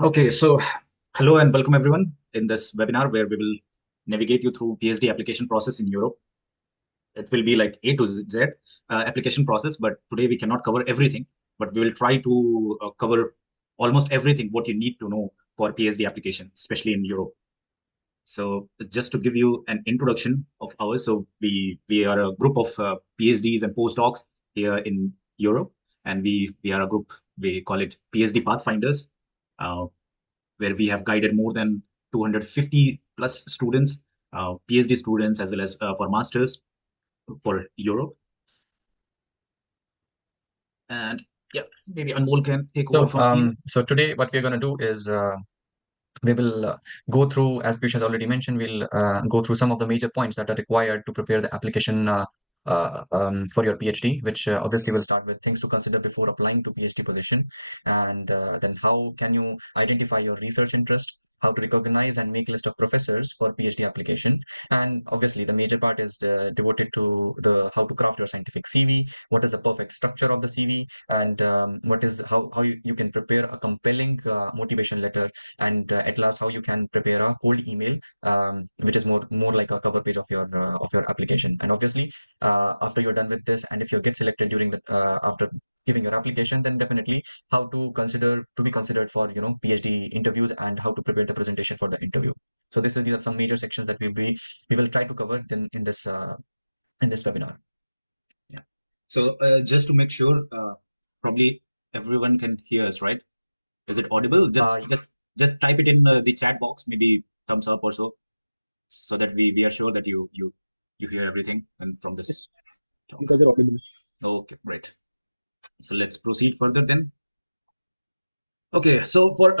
Okay, so hello and welcome everyone in this webinar where we will navigate you through PhD application process in Europe. It will be like A to Z application process, but today we cannot cover everything, but we will try to cover almost everything what you need to know for PhD application, especially in Europe. So just to give you an introduction of ours, so we are a group of PhDs and postdocs here in Europe, and we are a group, we call it PhD Pathfinders. Uh, where we have guided more than 250 plus students, PhD students, as well as for masters for Europe. And yeah, maybe Anmol can take over So, from here. so today what we're going to do is we will go through, as Piyush has already mentioned, we'll go through some of the major points that are required to prepare the application for your PhD, which obviously will start with things to consider before applying to PhD position, and then how can you identify your research interest, how to recognize and make list of professors for PhD application, and obviously the major part is devoted to the how to craft your scientific CV, what is the perfect structure of the CV, and what is how you can prepare a compelling motivation letter, and at last how you can prepare a cold email, which is more like a cover page of your application. And obviously after you're done with this, and if you get selected during the after giving your application, then definitely how to be considered for PhD interviews, and how to prepare the presentation for the interview. So these are some major sections that we will try to cover in this webinar. Yeah. So just to make sure, probably everyone can hear us, right? Is it audible? uh, Just type it in the chat box, maybe thumbs up or so that we are sure that you hear everything and from this talk. Okay, great. So let's proceed further then. Okay, so for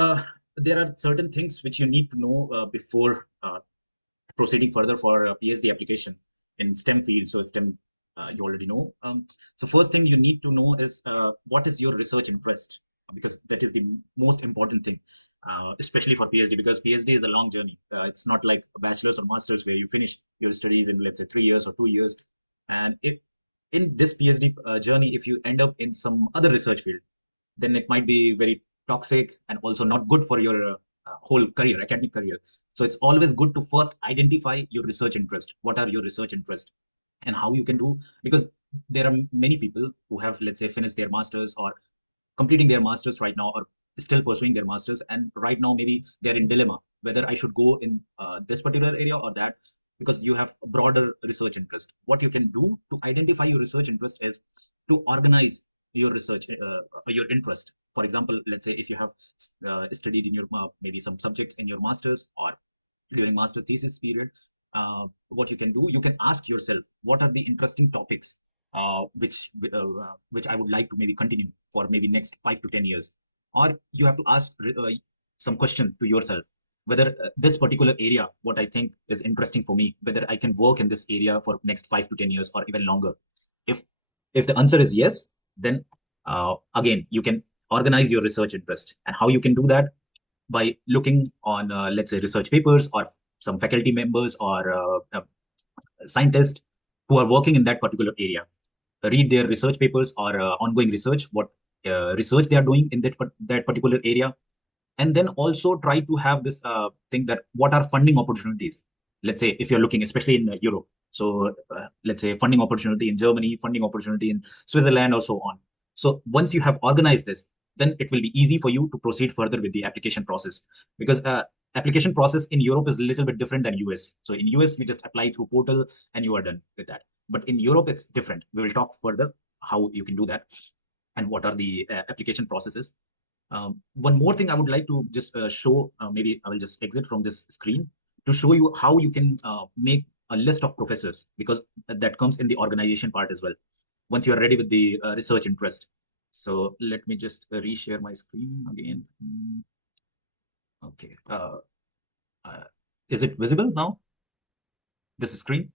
there are certain things which you need to know before proceeding further for a PhD application in STEM field. So STEM, you already know. So first thing you need to know is what is your research interest, because that is the most important thing, especially for PhD, because PhD is a long journey. It's not like a bachelor's or master's where you finish your studies in, let's say, 3 years or 2 years. And if in this PhD journey, if you end up in some other research field, then it might be very toxic and also not good for your whole career, academic career. So it's always good to first identify your research interest. What are your research interests and how you can do? Because there are many people who have, let's say, finished their masters or completing their masters right now, or still pursuing their masters, and right now maybe they're in dilemma whether I should go in this particular area or that, because you have a broader research interest. What you can do to identify your research interest is to organize your research, your interest. For example, let's say if you have studied in your maybe some subjects in your masters or during master thesis period, what you can do, you can ask yourself what are the interesting topics which I would like to maybe continue for maybe next 5 to 10 years. Or you have to ask some question to yourself whether this particular area, what I think is interesting for me, whether I can work in this area for next 5 to 10 years or even longer. If the answer is yes, then again you can organize your research interest. And how you can do that? By looking on, let's say, research papers or some faculty members or scientists who are working in that particular area. Read their research papers or ongoing research, what research they are doing in that particular area. And then also try to have this thing that what are funding opportunities. Let's say if you're looking, especially in Europe. So let's say funding opportunity in Germany, funding opportunity in Switzerland, or so on. So once you have organized this, then it will be easy for you to proceed further with the application process, because application process in Europe is a little bit different than US. So in US, we just apply through portal and you are done with that. But in Europe, it's different. We will talk further how you can do that and what are the application processes. One more thing I would like to just show, maybe I will just exit from this screen to show you how you can make a list of professors, because that comes in the organization part as well, once you are ready with the research interest. So let me just reshare my screen again. Okay. Uh, is it visible now, this screen?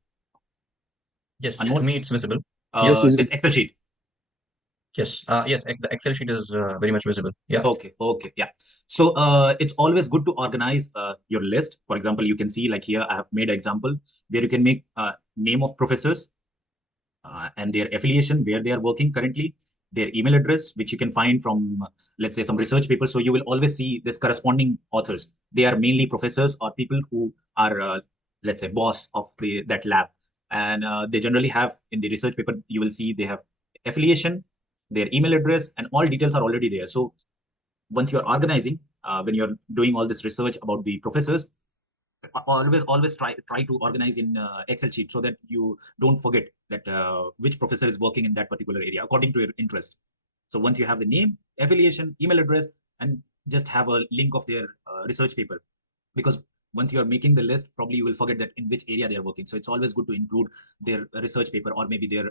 Yes, to Anmol, me it's visible. Yeah. Yes, this Excel sheet. Yes. Yes, the Excel sheet is very much visible. Yeah. Okay, yeah. So it's always good to organize your list. For example, you can see like here I have made an example where you can make name of professors and their affiliation, where they are working currently, their email address, which you can find from, let's say, some research papers. So you will always see this corresponding authors. They are mainly professors or people who are, let's say, boss of that lab. And they generally have in the research paper, you will see they have affiliation, their email address, and all details are already there. So once you're organizing, when you're doing all this research about the professors, always try to organize in Excel sheet so that you don't forget that which professor is working in that particular area according to your interest. So once you have the name, affiliation, email address, and just have a link of their research paper, because once you are making the list, probably you will forget that in which area they are working. So it's always good to include their research paper or maybe their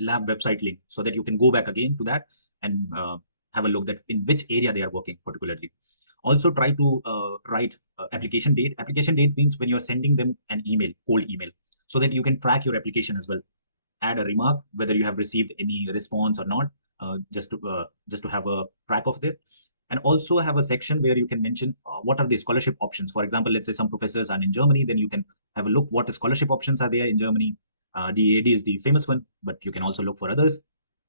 lab website link so that you can go back again to that and have a look that in which area they are working particularly. Also try to write application date. Application date means when you're sending them an email, cold email, so that you can track your application as well. Add a remark whether you have received any response or not, just to have a track of it. And also have a section where you can mention what are the scholarship options. For example, let's say some professors are in Germany, then you can have a look what scholarship options are there in Germany. DAD is the famous one, but you can also look for others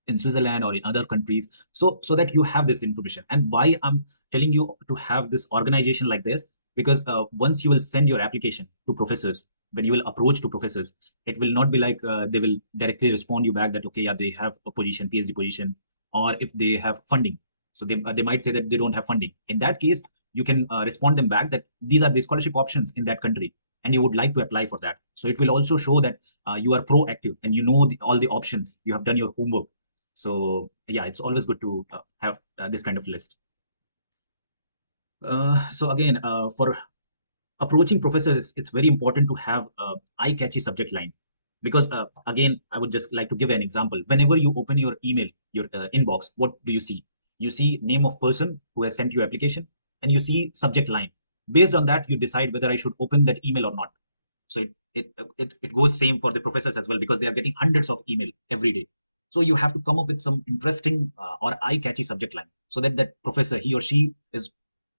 in Switzerland or in other countries, so that you have this information. And why I'm telling you to have this organization like this, because once you will send your application to professors, when you will approach to professors, it will not be like they will directly respond you back that okay, yeah, they have a position, PhD position, or if they have funding. So they might say that they don't have funding. In that case, you can respond them back that these are the scholarship options in that country and you would like to apply for that. So it will also show that you are proactive and you know all the options, you have done your homework. So yeah, it's always good to have this kind of list. So again, for approaching professors, it's very important to have eye-catchy subject line, because again, I would just like to give an example. Whenever you open your email, your inbox, what do you see? You see name of person who has sent you application, and you see subject line. Based on that, you decide whether I should open that email or not. So it goes same for the professors as well, because they are getting hundreds of email every day. So you have to come up with some interesting or eye-catchy subject line so that that professor, he or she, is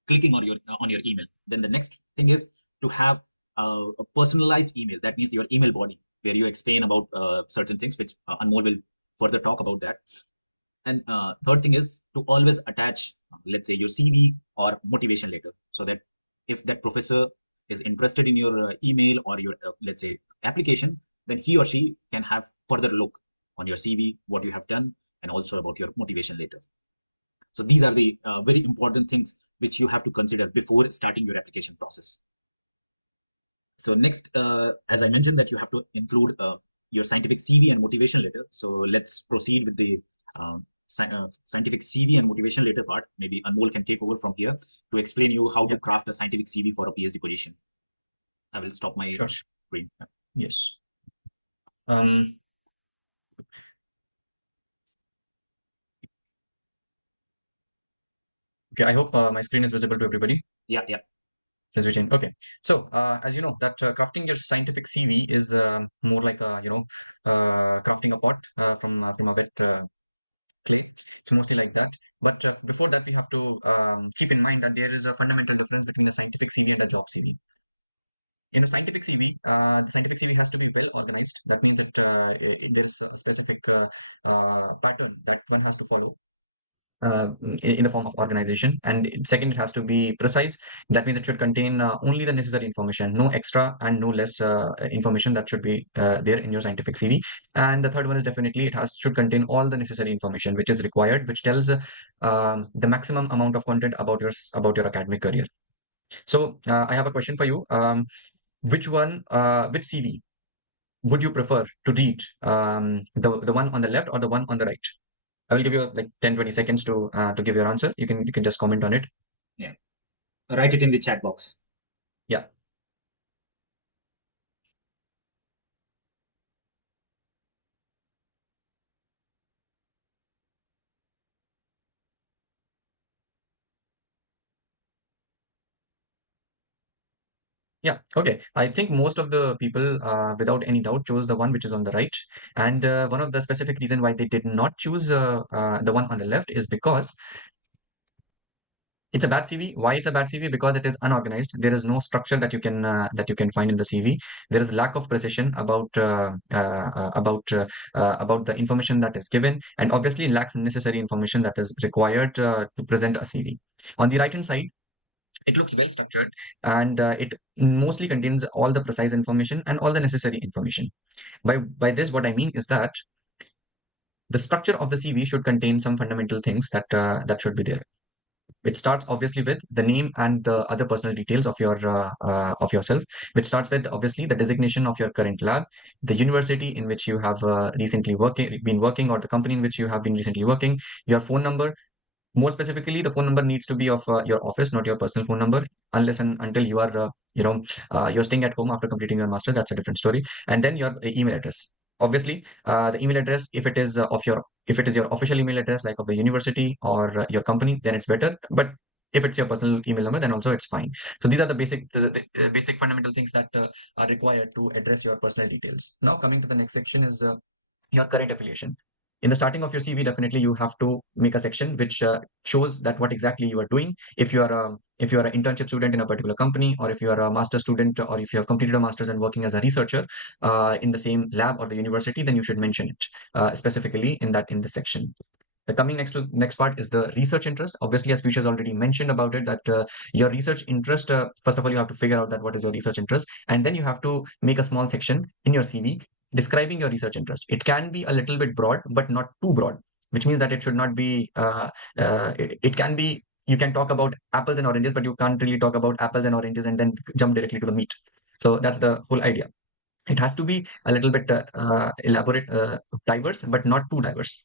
clicking on your email. Then the next thing is to have a personalized email. That means your email body where you explain about certain things, which Anmol will further talk about that. And third thing is to always attach, let's say, your CV or motivation letter, so that if that professor is interested in your email or your, let's say, application, then he or she can have further look on your CV, what you have done, and also about your motivation letter. So these are the very important things which you have to consider before starting your application process. So next, as I mentioned, that you have to include your scientific CV and motivation letter. So let's proceed with the scientific CV and motivation letter part. Maybe Anmol can take over from here to explain you how to craft a scientific CV for a PhD position. I will stop my screen. Yes. Um, okay, I hope my screen is visible to everybody. Yeah, yeah. Okay. So, as you know, that crafting your scientific CV is more like crafting a pot from a wet. It's mostly like that. But before that, we have to keep in mind that there is a fundamental difference between a scientific CV and a job CV. In a scientific CV, the scientific CV has to be well organized. That means that there is a specific pattern that one has to follow in the form of organization. And second, it has to be precise. That means it should contain only the necessary information, no extra and no less information that should be there in your scientific CV. And the third one is definitely it has should contain all the necessary information which is required, which tells the maximum amount of content about your academic career. So I have a question for you. Which CV would you prefer to read? The one on the left or the one on the right? I will give you like 10-20 seconds to give your answer. You can just comment on it. Yeah. Write it in the chat box. Yeah. Yeah. Okay. I think most of the people, without any doubt, chose the one which is on the right. And one of the specific reason why they did not choose the one on the left is because It's a bad CV. Why it's a bad CV? Because it is unorganized. There is no structure that you can find in the CV. There is lack of precision about the information that is given, and obviously lacks necessary information that is required to present a CV. On the right hand side, it looks well structured, and it mostly contains all the precise information and all the necessary information. By this, what I mean is that the structure of the CV should contain some fundamental things that should be there. It starts obviously with the name and the other personal details of yourself, which starts with obviously the designation of your current lab, the university in which you have recently been working, or the company in which you have been recently working, your phone number. More specifically, the phone number needs to be of your office, not your personal phone number, unless and until you are, you're staying at home after completing your master. That's a different story. And then your email address. Obviously, the email address, if it is your official email address, like of the university or your company, then it's better. But if it's your personal email number, then also it's fine. So these are the basic fundamental things that are required to address your personal details. Now, coming to the next section is your current affiliation. In the starting of your CV, definitely you have to make a section which shows that what exactly you are doing. If you are an internship student in a particular company, or if you are a master student, or if you have completed a master's and working as a researcher in the same lab or the university, then you should mention it specifically in this section. The coming next part is the research interest. Obviously, as Pisha has already mentioned about it, that your research interest, first of all, you have to figure out that what is your research interest, and then you have to make a small section in your CV describing your research interest. It can be a little bit broad, but not too broad, which means that it should not be. It can be. You can talk about apples and oranges, but you can't really talk about apples and oranges and then jump directly to the meat. So that's the whole idea. It has to be a little bit elaborate, diverse, but not too diverse.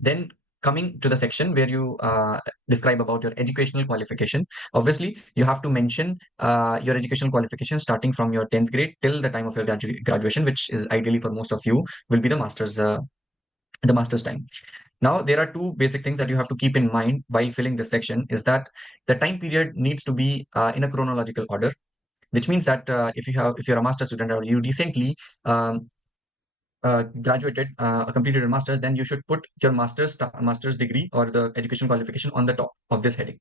Then coming to the section where you describe about your educational qualification, obviously you have to mention your educational qualification starting from your 10th grade till the time of your graduation, which is ideally for most of you will be the master's time. Now, there are two basic things that you have to keep in mind while filling this section is that the time period needs to be in a chronological order, which means that if you're a master student or you recently um, graduated, completed your master's, then you should put your master's degree or the education qualification on the top of this heading.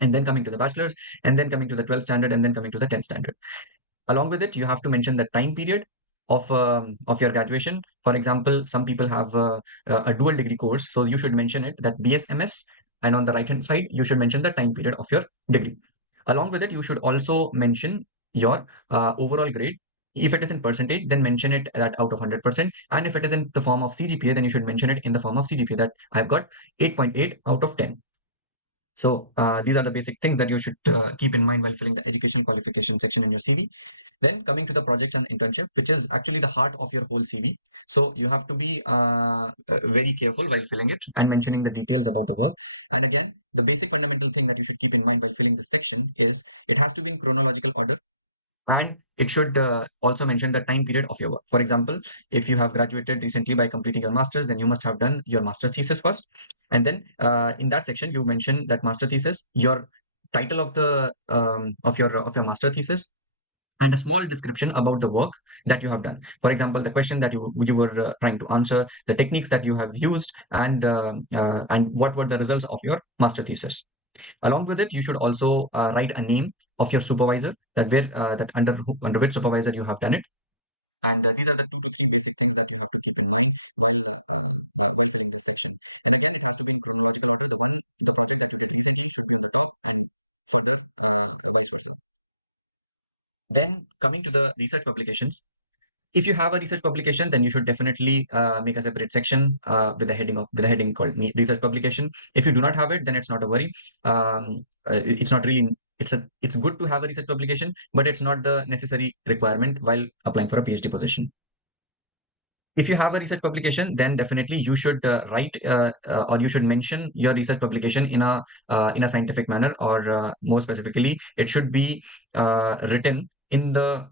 And then coming to the bachelor's, and then coming to the 12th standard, and then coming to the 10th standard. Along with it, you have to mention the time period of your graduation. For example, some people have a dual degree course, so you should mention it that BSMS, and on the right hand side, you should mention the time period of your degree. Along with it, you should also mention your overall grade. If it is in percentage, then mention it that out of 100%. And if it is in the form of CGPA, then you should mention it in the form of CGPA that I've got 8.8 out of 10. So these are the basic things that you should keep in mind while filling the education qualification section in your CV. Then coming to the projects and internship, which is actually the heart of your whole CV. So you have to be very careful while filling it and mentioning the details about the work. And again, the basic fundamental thing that you should keep in mind while filling this section is it has to be in chronological order, and it should also mention the time period of your work. For example, if you have graduated recently by completing your master's, then you must have done your master thesis first. And then in that section, you mention that master thesis, your title of your master thesis, and a small description about the work that you have done. For example, the question that you were trying to answer, the techniques that you have used, and what were the results of your master thesis. Along with it, you should also write a name of your supervisor that under which supervisor you have done it. And these are the 2 to 3 basic things that you have to keep in mind while filling this section. And again, it has to be in chronological order. The project that you did recently should be on the top, and further vice versa. Then coming to the research publications. If you have a research publication, then you should definitely make a separate section with a heading called research publication. If you do not have it, then it's not a worry. It's not really it's good to have a research publication, but it's not the necessary requirement while applying for a PhD position. If you have a research publication, then definitely you should write or you should mention your research publication in a scientific manner, or more specifically, it should be written in the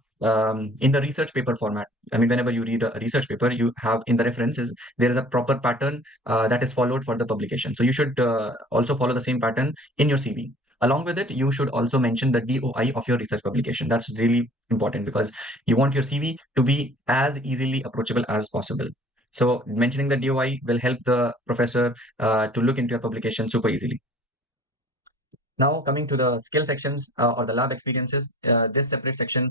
research paper format. I mean, whenever you read a research paper, you have in the references there is a proper pattern that is followed for the publication. So you should also follow the same pattern in your CV. Along with it, you should also mention the DOI of your research publication. That's really important because you want your CV to be as easily approachable as possible. So mentioning the DOI will help the professor to look into your publication super easily. Now, coming to the skill sections or the lab experiences, this separate section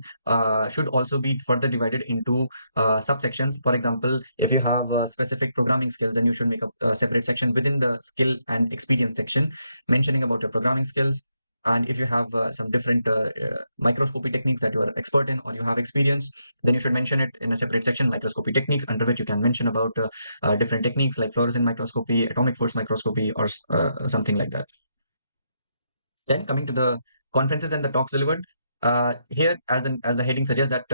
should also be further divided into subsections. For example, if you have specific programming skills, then you should make a separate section within the skill and experience section, mentioning about your programming skills. And if you have some different microscopy techniques that you are expert in or you have experience, then you should mention it in a separate section, microscopy techniques, under which you can mention about different techniques like fluorescent microscopy, atomic force microscopy, or something like that. Then coming to the conferences and the talks delivered, here as the heading suggests that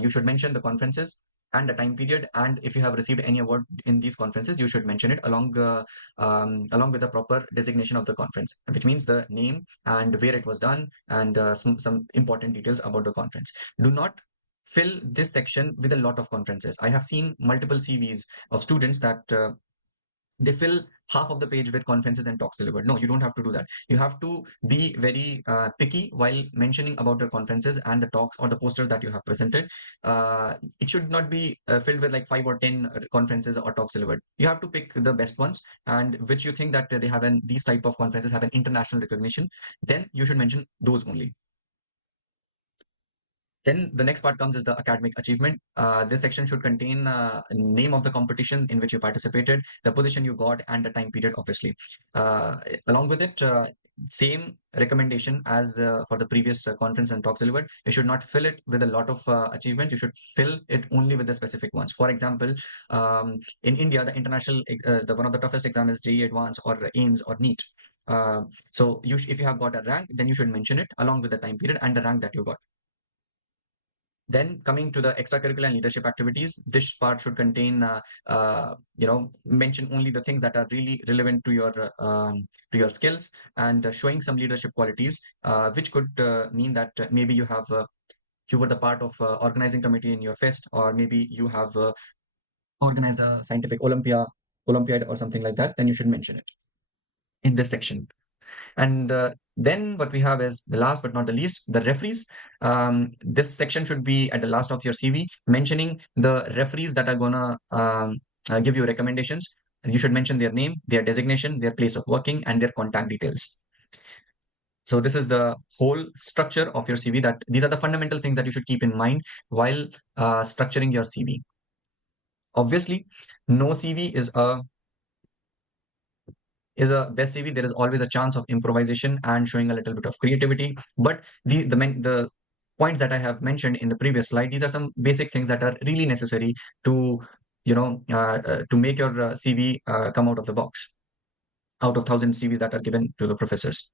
you should mention the conferences and the time period, and if you have received any award in these conferences, you should mention it along with the proper designation of the conference, which means the name and where it was done and some important details about the conference. Do not fill this section with a lot of conferences. I have seen multiple CVs of students that they fill half of the page with conferences and talks delivered. No, you don't have to do that. You have to be very picky while mentioning about your conferences and the talks or the posters that you have presented. It should not be filled with like 5 or 10 conferences or talks delivered. You have to pick the best ones and which you think that they have these type of conferences have an international recognition. Then you should mention those only. Then the next part comes is the academic achievement. This section should contain name of the competition in which you participated, the position you got, and the time period, obviously. Along with it, same recommendation as for the previous conference and talks delivered. You should not fill it with a lot of achievements. You should fill it only with the specific ones. For example, in India, the international, the one of the toughest exam is JEE Advanced or AIMS or NEET. So if you have got a rank, then you should mention it along with the time period and the rank that you got. Then coming to the extracurricular and leadership activities, this part should contain, mention only the things that are really relevant to your skills and showing some leadership qualities, which could mean that maybe you were the part of organizing committee in your fest, or maybe you have organized a scientific Olympiad or something like that. Then you should mention it in this section. And then what we have is the last but not the least, the referees. This section should be at the last of your CV, mentioning the referees that are gonna give you recommendations. You should mention their name, their designation, their place of working, and their contact details. So this is the whole structure of your CV. That these are the fundamental things that you should keep in mind while structuring your CV. Obviously, no CV is a best CV. There is always a chance of improvisation and showing a little bit of creativity. But the points that I have mentioned in the previous slide, these are some basic things that are really necessary to to make your CV come out of the box, out of 1,000 CVs that are given to the professors.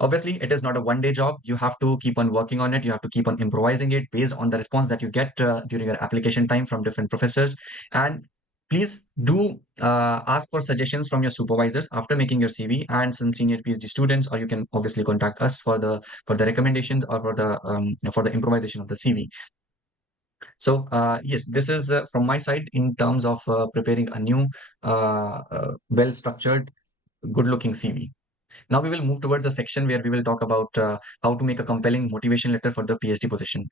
Obviously, it is not a one-day job. You have to keep on working on it. You have to keep on improvising it based on the response that you get during your application time from different professors. And please do ask for suggestions from your supervisors after making your CV and some senior PhD students, or you can obviously contact us for the recommendations or for the improvisation of the CV. So yes, this is from my side in terms of preparing a new, well-structured, good-looking CV. Now we will move towards a section where we will talk about how to make a compelling motivation letter for the PhD position.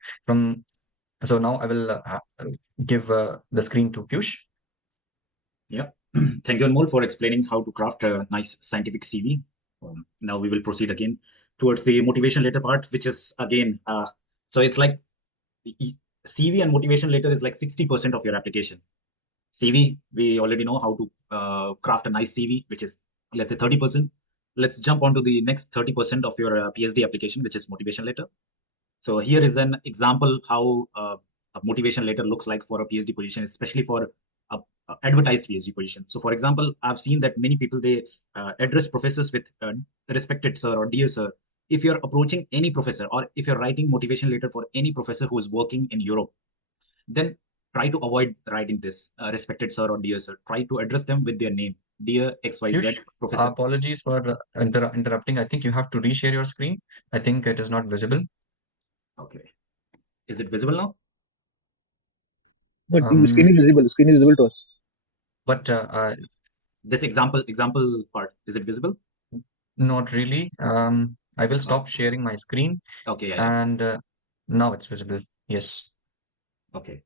So now I will give the screen to Piyush. Yeah, thank you, Anmol, for explaining how to craft a nice scientific CV. Now we will proceed again towards the motivation letter part, which is again, so it's like CV and motivation letter is like 60% of your application. CV, we already know how to craft a nice CV, which is, let's say, 30%. Let's jump onto the next 30% of your PhD application, which is motivation letter. So here is an example how a motivation letter looks like for a PhD position, especially for a advertised PhD position. So for example, I've seen that many people, they address professors with respected sir or dear sir. If you're approaching any professor, or if you're writing motivation letter for any professor who is working in Europe, then try to avoid writing this respected sir or dear sir. Try to address them with their name, dear XYZ Piyush, professor. apologies for interrupting. I think you have to reshare your screen. I think it is not visible. Okay. Is it visible now? But the screen is visible. The screen is visible to us. But this example part, is it visible? not really. I will stop sharing my screen. Okay, yeah. And now it's visible. Yes. Okay.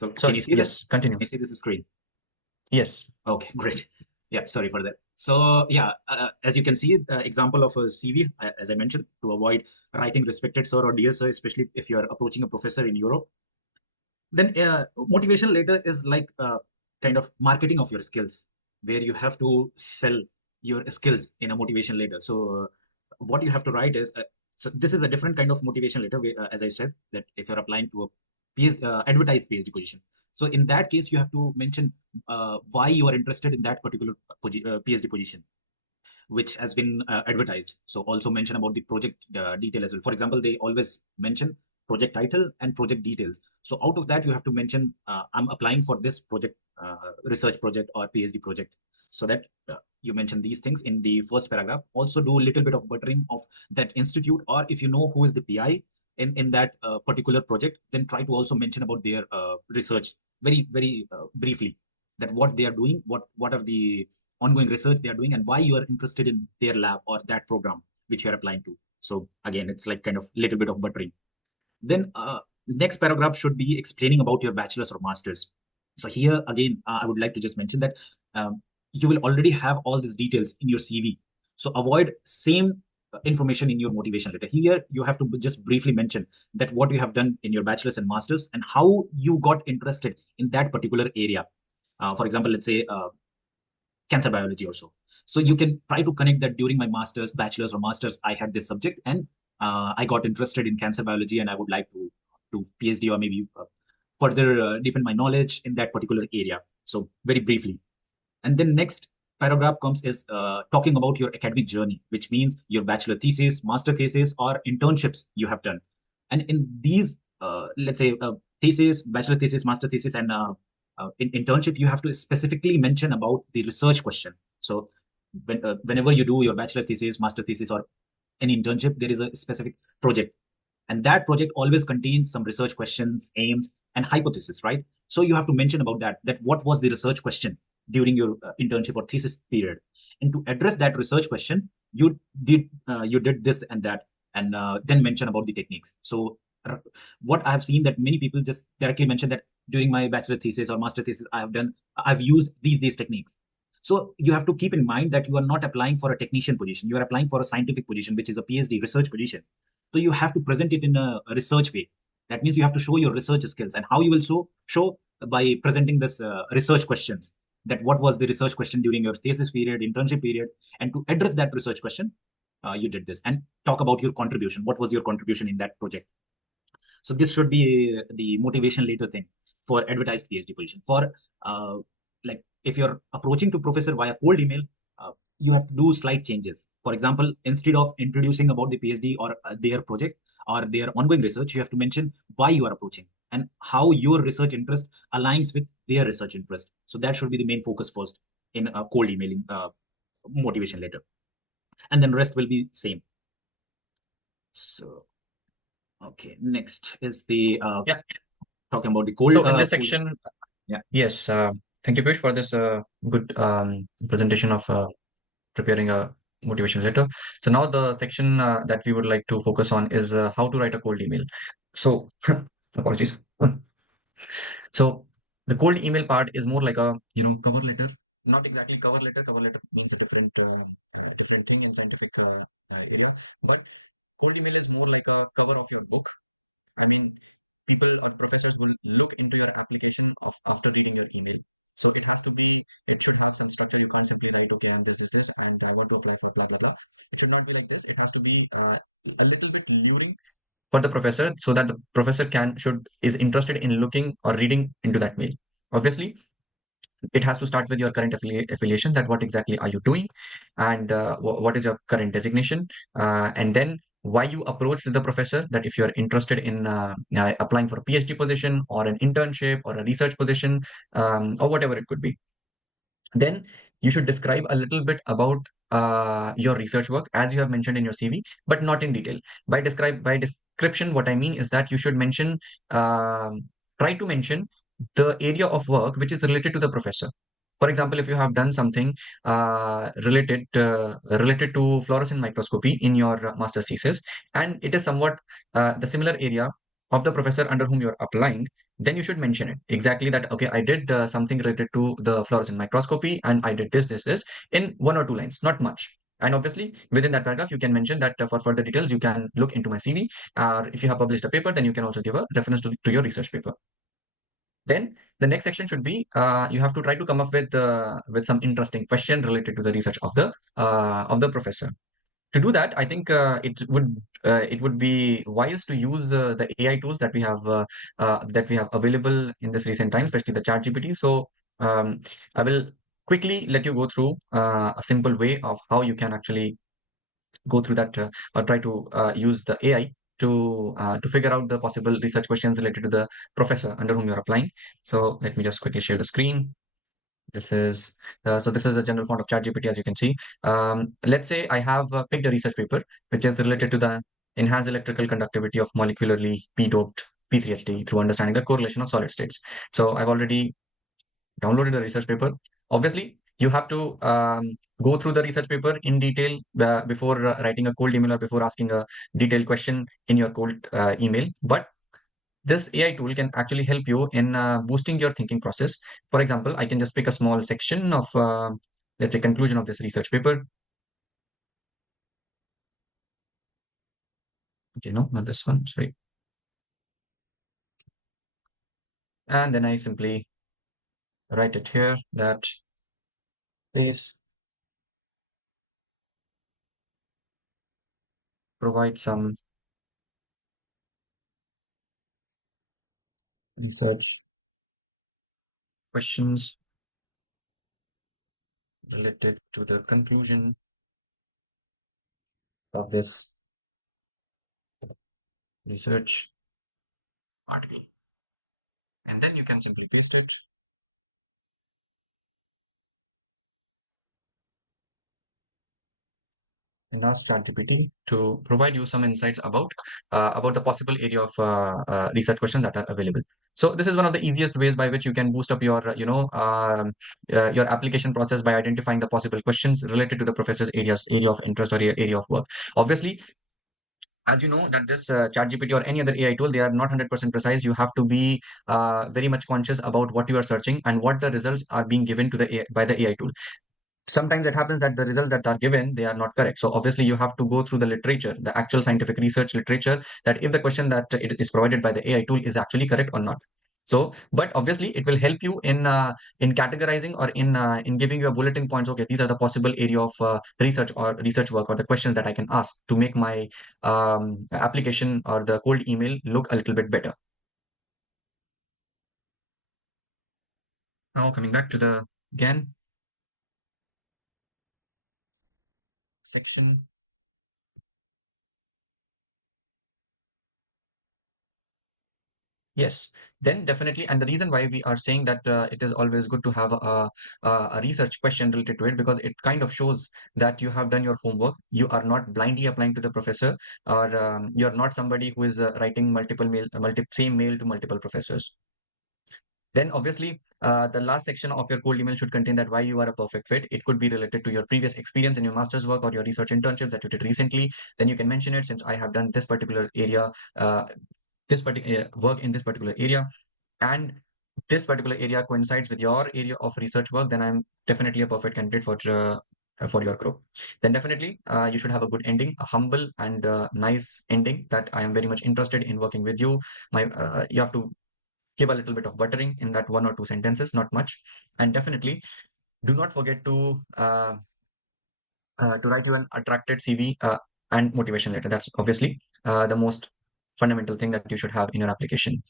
So can Sorry. you see Yes. this? Continue. Can you see this screen? Yes. Okay, great. Yeah, sorry for that. So yeah, as you can see, example of a CV, as I mentioned, to avoid writing respected sir or dear sir, especially if you are approaching a professor in Europe. Then motivation letter is like kind of marketing of your skills, where you have to sell your skills in a motivation letter. So what you have to write is, so this is a different kind of motivation letter, as I said, that if you're applying to a advertised PhD position. So in that case, you have to mention why you are interested in that particular PhD position, which has been advertised. So also mention about the project detail as well. For example, they always mention project title and project details. So out of that, you have to mention I'm applying for this project, research project or PhD project. So that you mention these things in the first paragraph. Also do a little bit of buttering of that institute, or if you know who is the PI in that particular project, then try to also mention about their research very briefly, that what they are doing, what are the ongoing research they are doing, and why you are interested in their lab or that program which you are applying to. So again, it's like kind of little bit of buttering. Then next paragraph should be explaining about your bachelor's or master's. So here again, I would like to just mention that you will already have all these details in your CV. So avoid same information in your motivation letter. Here you have to just briefly mention that what you have done in your bachelor's and master's and how you got interested in that particular area. For example, let's say cancer biology also. So you can try to connect that during my master's, bachelor's or master's, I had this subject and I got interested in cancer biology and I would like to do PhD or maybe further deepen my knowledge in that particular area. So very briefly. And then next paragraph comes is talking about your academic journey, which means your bachelor thesis, master thesis, or internships you have done. And in these, let's say, thesis, bachelor thesis, master thesis, and in internship, you have to specifically mention about the research question. So whenever you do your bachelor thesis, master thesis, or any internship, there is a specific project. And that project always contains some research questions, aims, and hypothesis, right? So you have to mention about that what was the research question during your internship or thesis period. And to address that research question, you did this and that, and then mention about the techniques. So what I have seen that many people just directly mention that during my bachelor thesis or master thesis, I've used these techniques. So you have to keep in mind that you are not applying for a technician position. You are applying for a scientific position, which is a PhD research position. So you have to present it in a research way. That means you have to show your research skills, and how you will show by presenting this research questions. That what was the research question during your thesis period, internship period, and to address that research question, you did this, and talk about your contribution. What was your contribution in that project? So this should be the motivation later thing for advertised PhD position. For like if you're approaching to professor via cold email, you have to do slight changes. For example, instead of introducing about the PhD or their project or their ongoing research, you have to mention why you are approaching and how your research interest aligns with their research interest. So that should be the main focus first in a cold emailing motivation letter, and then rest will be same. So okay, next is the Yeah. talking about the cold. So in this section, yeah. Yes, thank you, Piyush, for this good presentation of preparing a motivation letter. So now the section that we would like to focus on is how to write a cold email. So apologies. So the cold email part is more like a cover letter. Not exactly cover letter. Cover letter means a different thing in scientific area. But cold email is more like a cover of your book. I mean, people or professors will look into your application after reading your email. So it should have some structure. You can't simply write, okay, I'm this, and I want to apply for blah, blah, blah. It should not be like this. It has to be a little bit luring for the professor so that the professor is interested in looking or reading into that mail. Obviously, it has to start with your current affiliation, that what exactly are you doing, and what is your current designation, and then why you approached the professor, that if you're interested in applying for a PhD position or an internship or a research position, or whatever it could be. Then you should describe a little bit about your research work as you have mentioned in your CV, but not in detail. By description, what I mean is that you should try to mention the area of work which is related to the professor. For example, if you have done something related to fluorescent microscopy in your master's thesis, and it is somewhat the similar area of the professor under whom you're applying, then you should mention it exactly that, okay, I did something related to the fluorescent microscopy and I did this in 1 or 2 lines, not much. And obviously, within that paragraph, you can mention that for further details, you can look into my CV. Or if you have published a paper, then you can also give a reference to your research paper. Then the next section should be you have to try to come up with some interesting question related to the research of the professor. To do that, I think it would be wise to use the AI tools that we have available in this recent time, especially the Chat GPT. So I will quickly let you go through a simple way of how you can actually go through that or try to use the AI to figure out the possible research questions related to the professor under whom you're applying. So let me just quickly share the screen. This is this is a general font of ChatGPT, as you can see. Let's say I have picked a research paper which is related to the enhanced electrical conductivity of molecularly p-doped P3HD through understanding the correlation of solid states. So I've already downloaded the research paper. Obviously, you have to go through the research paper in detail before writing a cold email or before asking a detailed question in your cold email. But this AI tool can actually help you in boosting your thinking process. For example, I can just pick a small section of, let's say, conclusion of this research paper. Okay, no, not this one, sorry. And then I simply write it here that please provide some research questions related to the conclusion of this research article. And then you can simply paste it. And ask ChatGPT to provide you some insights about the possible area of research questions that are available. So this is one of the easiest ways by which you can boost up your your application process by identifying the possible questions related to the professor's area of interest or area of work. Obviously, as you know that this ChatGPT or any other AI tool, they are not 100% precise. You have to be very much conscious about what you are searching and what the results are being given to the AI, by the AI tool. Sometimes it happens that the results that are given, they are not correct. So obviously you have to go through the literature, the actual scientific research literature, that if the question that it is provided by the AI tool is actually correct or not. So, but obviously it will help you in categorizing or in giving you a bulletin points. Okay, these are the possible area of research or research work or the questions that I can ask to make my application or the cold email look a little bit better. Now coming back to the again section. Yes, then definitely. And the reason why we are saying that it is always good to have a research question related to it, because it kind of shows that you have done your homework. You are not blindly applying to the professor, or you're not somebody who is writing same mail to multiple professors. Then obviously, the last section of your cold email should contain that why you are a perfect fit. It could be related to your previous experience in your master's work or your research internships that you did recently. Then you can mention it, since I have done this particular area, this particular work in this particular area, and this particular area coincides with your area of research work, then I'm definitely a perfect candidate for your group. Then definitely you should have a good ending, a humble and nice ending, that I am very much interested in working with you. You have to give a little bit of buttering in that 1 or 2 sentences, not much. And definitely do not forget to write you an attracted CV and motivation letter. That's obviously the most fundamental thing that you should have in your application.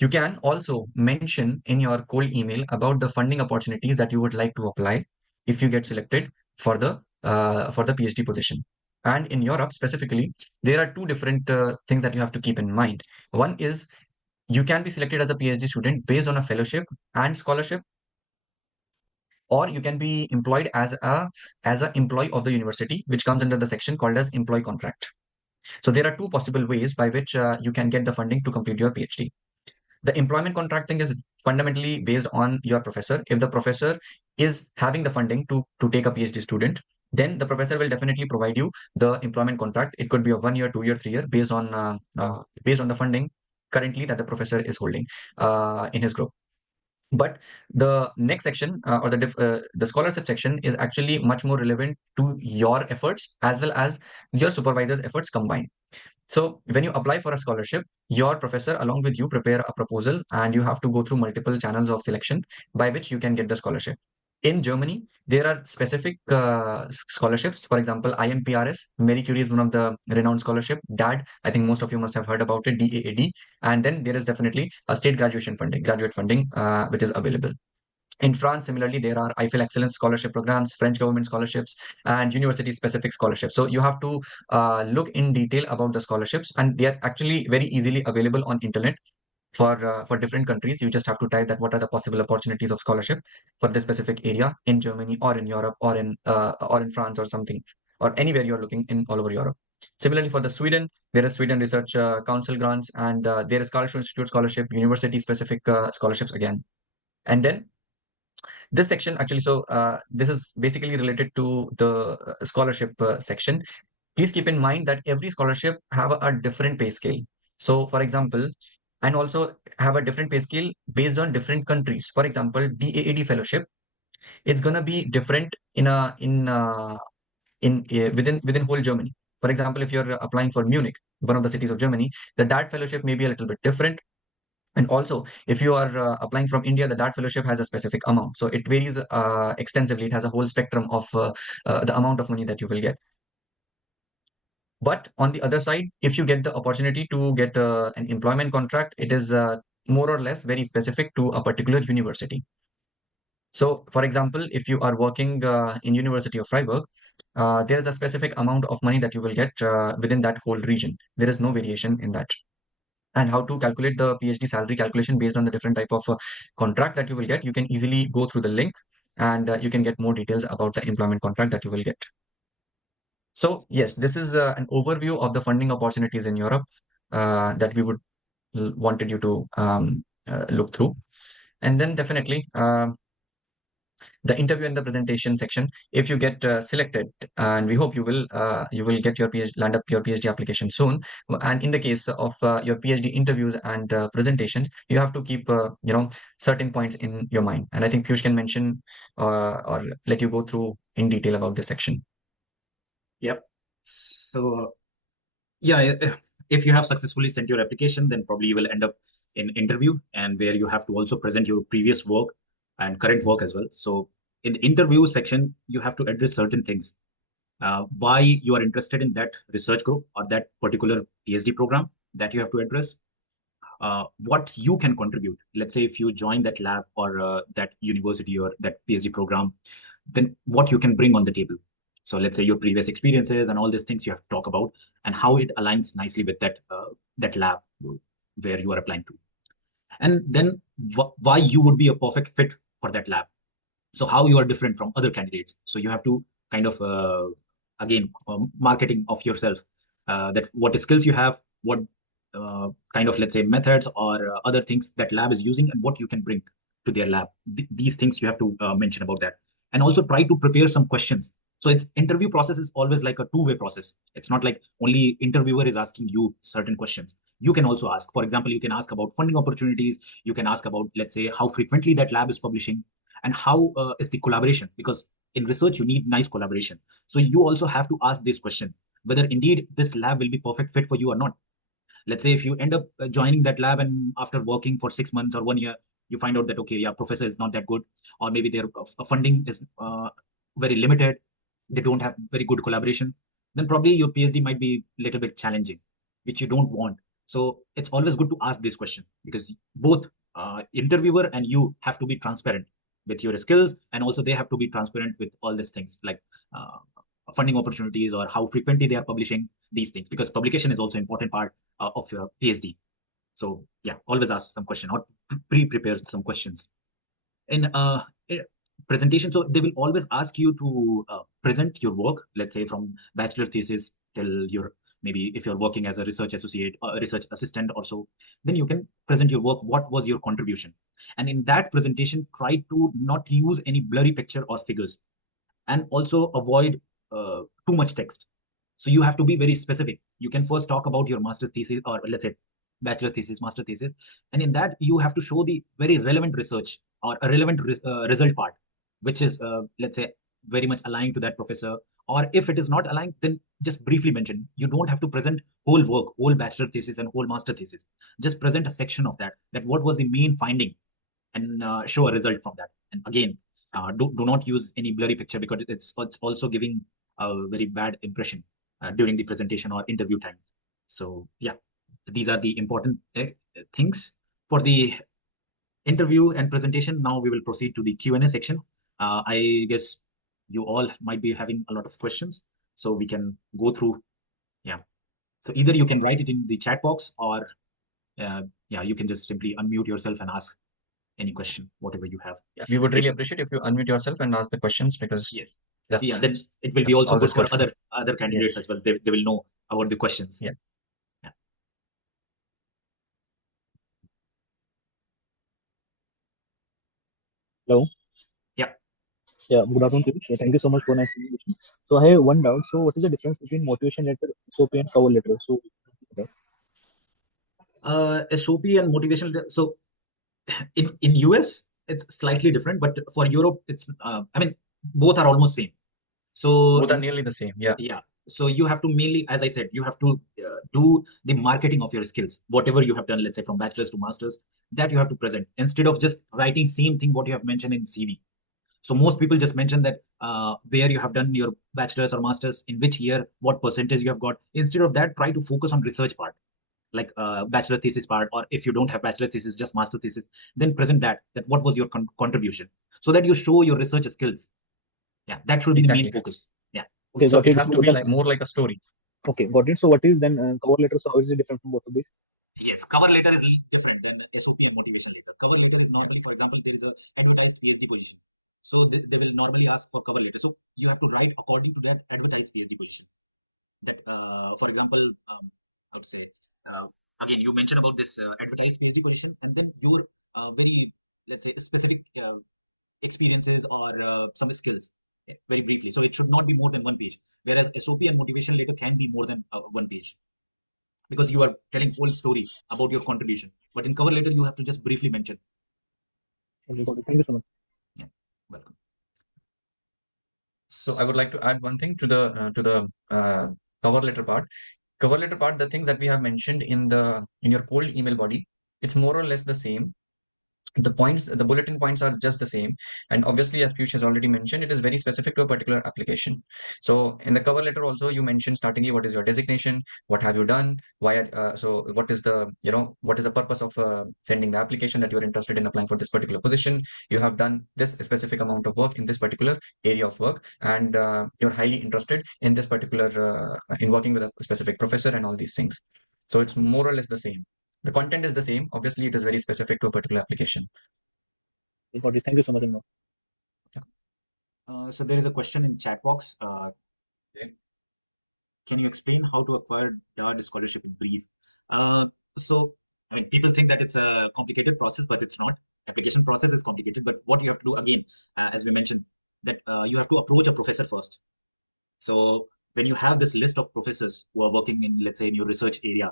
You can also mention in your cold email about the funding opportunities that you would like to apply if you get selected for the PhD position. And in Europe specifically, there are two different things that you have to keep in mind. One is you can be selected as a PhD student based on a fellowship and scholarship, or you can be employed as a employee of the university, which comes under the section called as employee contract. So there are two possible ways by which you can get the funding to complete your PhD. The employment contract thing is fundamentally based on your professor. If the professor is having the funding to take a PhD student, then the professor will definitely provide you the employment contract. It could be a 1 year, 2 year, 3 year, based on the funding currently that the professor is holding in his group. But the next section or the scholarship section is actually much more relevant to your efforts as well as your supervisor's efforts combined. So when you apply for a scholarship, your professor along with you prepare a proposal, and you have to go through multiple channels of selection by which you can get the scholarship. In Germany, there are specific scholarships. For example, IMPRS, Marie Curie is one of the renowned scholarship. DAD, I think most of you must have heard about it, DAAD. And then there is definitely a state graduate funding, which is available. In France, similarly, there are Eiffel Excellence Scholarship programs, French government scholarships, and university-specific scholarships. So you have to look in detail about the scholarships, and they are actually very easily available on internet for different countries. You just have to type that what are the possible opportunities of scholarship for this specific area in Germany or in Europe or in France or something, or anywhere you're looking in all over Europe. Similarly, for the Sweden, there is Sweden Research Council grants, and there is Karlsruhe Institute scholarship, university-specific scholarships again. And then this section actually, so this is basically related to the scholarship section. Please keep in mind that every scholarship have a different pay scale. So for example, and also have a different pay scale based on different countries. For example, DAAD fellowship, it's gonna be different within whole Germany. For example, if you're applying for Munich, one of the cities of Germany, the DAAD fellowship may be a little bit different. And also, if you are applying from India, the DAT fellowship has a specific amount. So it varies extensively. It has a whole spectrum of the amount of money that you will get. But on the other side, if you get the opportunity to get an employment contract, it is more or less very specific to a particular university. So, for example, if you are working in University of Freiburg, there is a specific amount of money that you will get within that whole region. There is no variation in that. And how to calculate the PhD salary calculation based on the different type of contract that you will get, you can easily go through the link, and you can get more details about the employment contract that you will get. So yes, this is an overview of the funding opportunities in Europe that we would wanted you to look through. And then definitely the interview and the presentation section, if you get selected, and we hope you will get your PhD, land up your PhD application soon. And in the case of your PhD interviews and presentations, you have to keep certain points in your mind, and I think Piyush can mention or let you go through in detail about this section. Yep. So yeah, if you have successfully sent your application, then probably you will end up in interview, and where you have to also present your previous work and current work as well. So in the interview section, you have to address certain things. Why you are interested in that research group or that particular PhD program that you have to address. What you can contribute. Let's say if you join that lab or that university or that PhD program, then what you can bring on the table. So let's say your previous experiences and all these things you have to talk about, and how it aligns nicely with that lab where you are applying to. And then why you would be a perfect fit for that lab. So how you are different from other candidates. So you have to kind of, again, marketing of yourself, that what skills you have, what kind of, let's say, methods or other things that lab is using, and what you can bring to their lab. These things you have to mention about that. And also try to prepare some questions. So its interview process is always like a two-way process. It's not like only interviewer is asking you certain questions. You can also ask. For example, you can ask about funding opportunities. You can ask about, let's say, how frequently that lab is publishing, and how is the collaboration, because in research you need nice collaboration. So you also have to ask this question, whether indeed this lab will be perfect fit for you or not. Let's say if you end up joining that lab, and after working for 6 months or 1 year, you find out that, okay, yeah, professor is not that good, or maybe their funding is very limited, they don't have very good collaboration, then probably your PhD might be a little bit challenging, which you don't want. So it's always good to ask this question, because both interviewer and you have to be transparent with your skills, and also they have to be transparent with all these things, like funding opportunities or how frequently they are publishing these things, because publication is also an important part of your PhD. So yeah, always ask some question or pre-prepare some questions. In presentation, so they will always ask you to present your work, let's say from bachelor thesis till your, maybe if you're working as a research associate or a research assistant or so, then you can present your work, what was your contribution. And in that presentation, try to not use any blurry picture or figures, and also avoid too much text. So you have to be very specific. You can first talk about your master thesis, or let's say bachelor thesis, master thesis, and in that you have to show the very relevant research or a relevant result part, which is let's say very much aligned to that professor. Or if it is not aligned, then just briefly mention. You don't have to present whole work, whole bachelor thesis and whole master thesis. Just present a section of that what was the main finding, and show a result from that. And again, do not use any blurry picture, because it's also giving a very bad impression during the presentation or interview time. So yeah, these are the important things for the interview and presentation. Now we will proceed to the Q&A section. I guess you all might be having a lot of questions, so we can go through. Yeah, so either you can write it in the chat box, or yeah, you can just simply unmute yourself and ask any question, whatever you have. Yeah, we would really appreciate if you unmute yourself and ask the questions, because yes, yeah, then it will be also good for other candidates as well. They will know about the questions. Yeah. Hello. Yeah. Yeah. Good afternoon, Piyush. Thank you so much for nice presentation. So I have one doubt. So what is the difference between motivation letter, SOP, and cover letter? So SOP and motivation letter. So in US it's slightly different, but for Europe it's I mean both are almost same. So both are nearly the same. Yeah. Yeah. So you have to mainly, as I said, you have to do the marketing of your skills, whatever you have done, let's say from bachelor's to master's, that you have to present instead of just writing same thing what you have mentioned in CV. So most people just mention that where you have done your bachelor's or master's, in which year, what percentage you have got. Instead of that, try to focus on research part, like bachelor thesis part, or if you don't have bachelor thesis, just master thesis, then present that what was your contribution, so that you show your research skills. Yeah, that should be the main focus. Yeah. Okay, so it has to be like more like a story. Okay, got it. So what is then cover letter? So how is it different from both of these? Yes, cover letter is different than SOP and motivation letter. Cover letter is normally, for example, there is a advertised PhD position. So they will normally ask for cover letter. So you have to write according to that advertised PhD position. That, for example, I would say, again, you mentioned about this advertised PhD position, and then your very, let's say, specific experiences or some skills, very briefly. So it should not be more than one page. Whereas SOP and motivation letter can be more than one page, because you are telling whole story about your contribution. But in cover letter, you have to just briefly mention. Thank you so much. So I would like to add one thing to the cover letter part. Cover letter part, the things that we have mentioned in your cold email body, it's more or less the same. The points, the bulletin points are just the same, and obviously, as Piyush has already mentioned, it is very specific to a particular application. So in the cover letter also, you mentioned startingly what is your designation, what have you done, why, so what is the what is the purpose of sending the application, that you are interested in applying for this particular position. You have done this specific amount of work in this particular area of work, and you're highly interested in this particular in working with a specific professor and all these things. So it's more or less the same. The content is the same. Obviously, it is very specific to a particular application. Thank you so much. So there is a question in chat box. Can you explain how to acquire DARD scholarship in brief? So I mean, people think that it's a complicated process, but it's not. Application process is complicated, but what you have to do, again, as we mentioned, that you have to approach a professor first. So when you have this list of professors who are working in, let's say, in your research area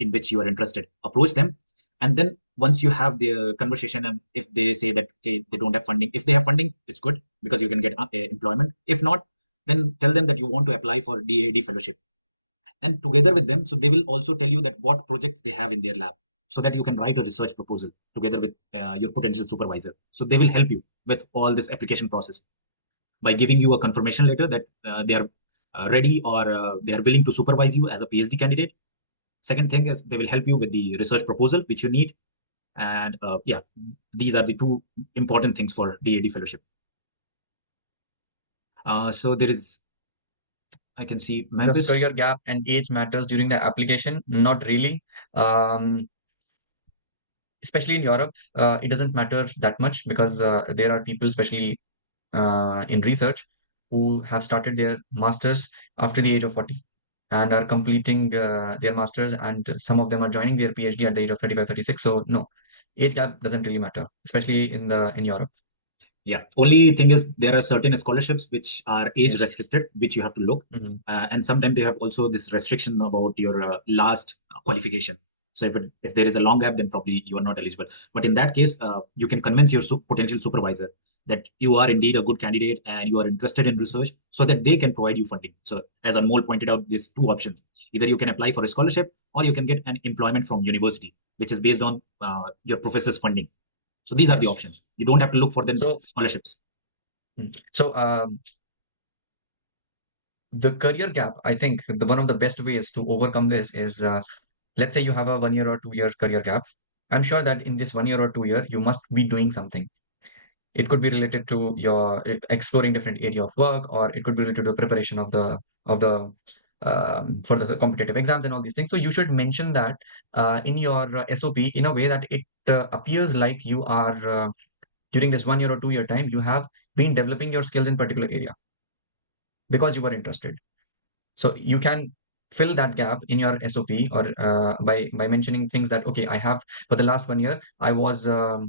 in which you are interested, approach them. And then once you have the conversation, and if they say that okay, they don't have funding, if they have funding, it's good, because you can get employment. If not, then tell them that you want to apply for DAD fellowship. And together with them, so they will also tell you that what projects they have in their lab, so that you can write a research proposal together with your potential supervisor. So they will help you with all this application process by giving you a confirmation letter that they are ready, or they are willing to supervise you as a PhD candidate. Second thing is they will help you with the research proposal which you need. And yeah, these are the two important things for DAD fellowship. So there is, I can see Does career gap and age matters during the application? Not really. Especially in Europe, it doesn't matter that much, because there are people, especially in research, who have started their masters after the age of 40 and are completing their masters, and some of them are joining their PhD at the age of 35, 36. So no, age gap doesn't really matter, especially in Europe. Yeah. Only thing is there are certain scholarships which are age Yes. restricted, which you have to look. Mhm. And sometimes they have also this restriction about your last qualification. So if there is a long gap, then probably you are not eligible. But in that case, you can convince your potential supervisor that you are indeed a good candidate and you are interested in research, so that they can provide you funding. So as Anmol pointed out, these two options: either you can apply for a scholarship or you can get an employment from university, which is based on your professor's funding. So these are the Yes. options. You don't have to look for the So, scholarships. so the career gap, I think one of the best ways to overcome this is, let's say you have a 1 year or 2 year career gap. I'm sure that in this 1 year or 2 year, you must be doing something. It could be related to your exploring different area of work, or it could be related to the preparation of the for the competitive exams and all these things. So you should mention that in your SOP in a way that it appears like you are during this 1 year or 2 year time, you have been developing your skills in particular area because you were interested. So you can fill that gap in your SOP, or by mentioning things that, okay, I have for the last 1 year, I was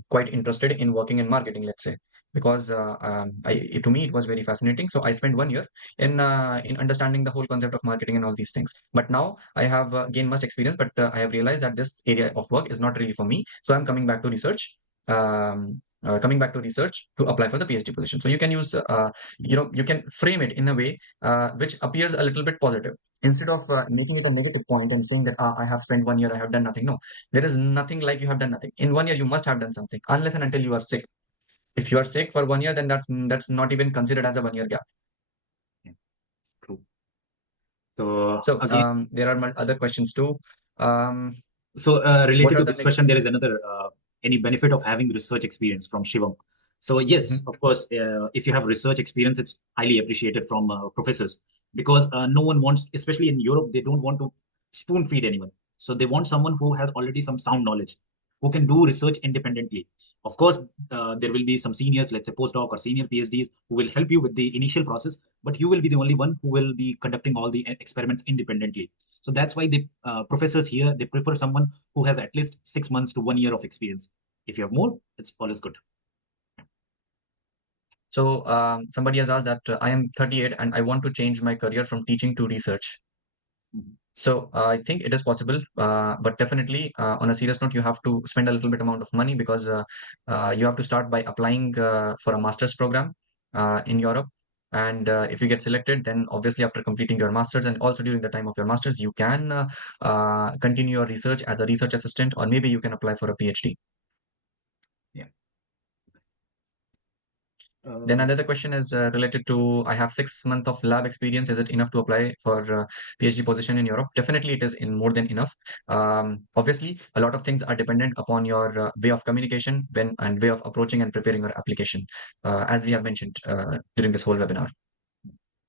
quite interested in working in marketing, let's say, because to me it was very fascinating. So I spent 1 year in understanding the whole concept of marketing and all these things. But now I have gained much experience, but I have realized that this area of work is not really for me. So I'm coming back to research. To apply for the PhD position. So you can use, you can frame it in a way which appears a little bit positive, instead of making it a negative point and saying that I have spent 1 year, I have done nothing. No, there is nothing like you have done nothing. In 1 year, you must have done something, unless and until you are sick. If you are sick for 1 year, then that's not even considered as a 1 year gap. Yeah, true. So So again, there are other questions too. Um, so what related are to the this next? question, there is another any benefit of having research experience from Shivam. So yes, Mhm. of course, if you have research experience, it's highly appreciated from professors, because no one wants, especially in Europe, they don't want to spoon feed anyone. So they want someone who has already some sound knowledge, who can do research independently. Of course, there will be some seniors, let's say postdoc or senior PhDs, who will help you with the initial process, but you will be the only one who will be conducting all the experiments independently. So that's why the professors here, they prefer someone who has at least 6 months to 1 year of experience. If you have more, it's always good. So somebody has asked that I am 38 and I want to change my career from teaching to research. Mhm. So I think it is possible, but definitely on a serious note, you have to spend a little bit amount of money, because you have to start by applying for a master's program in Europe. And if you get selected, then obviously after completing your master's, and also during the time of your master's, you can continue your research as a research assistant, or maybe you can apply for a PhD. Yeah. Then another question is related to, I have 6 months of lab experience. Is it enough to apply for PhD position in Europe? Definitely, it is in more than enough. Obviously, a lot of things are dependent upon your way of communication and way of approaching and preparing your application, as we have mentioned during this whole webinar.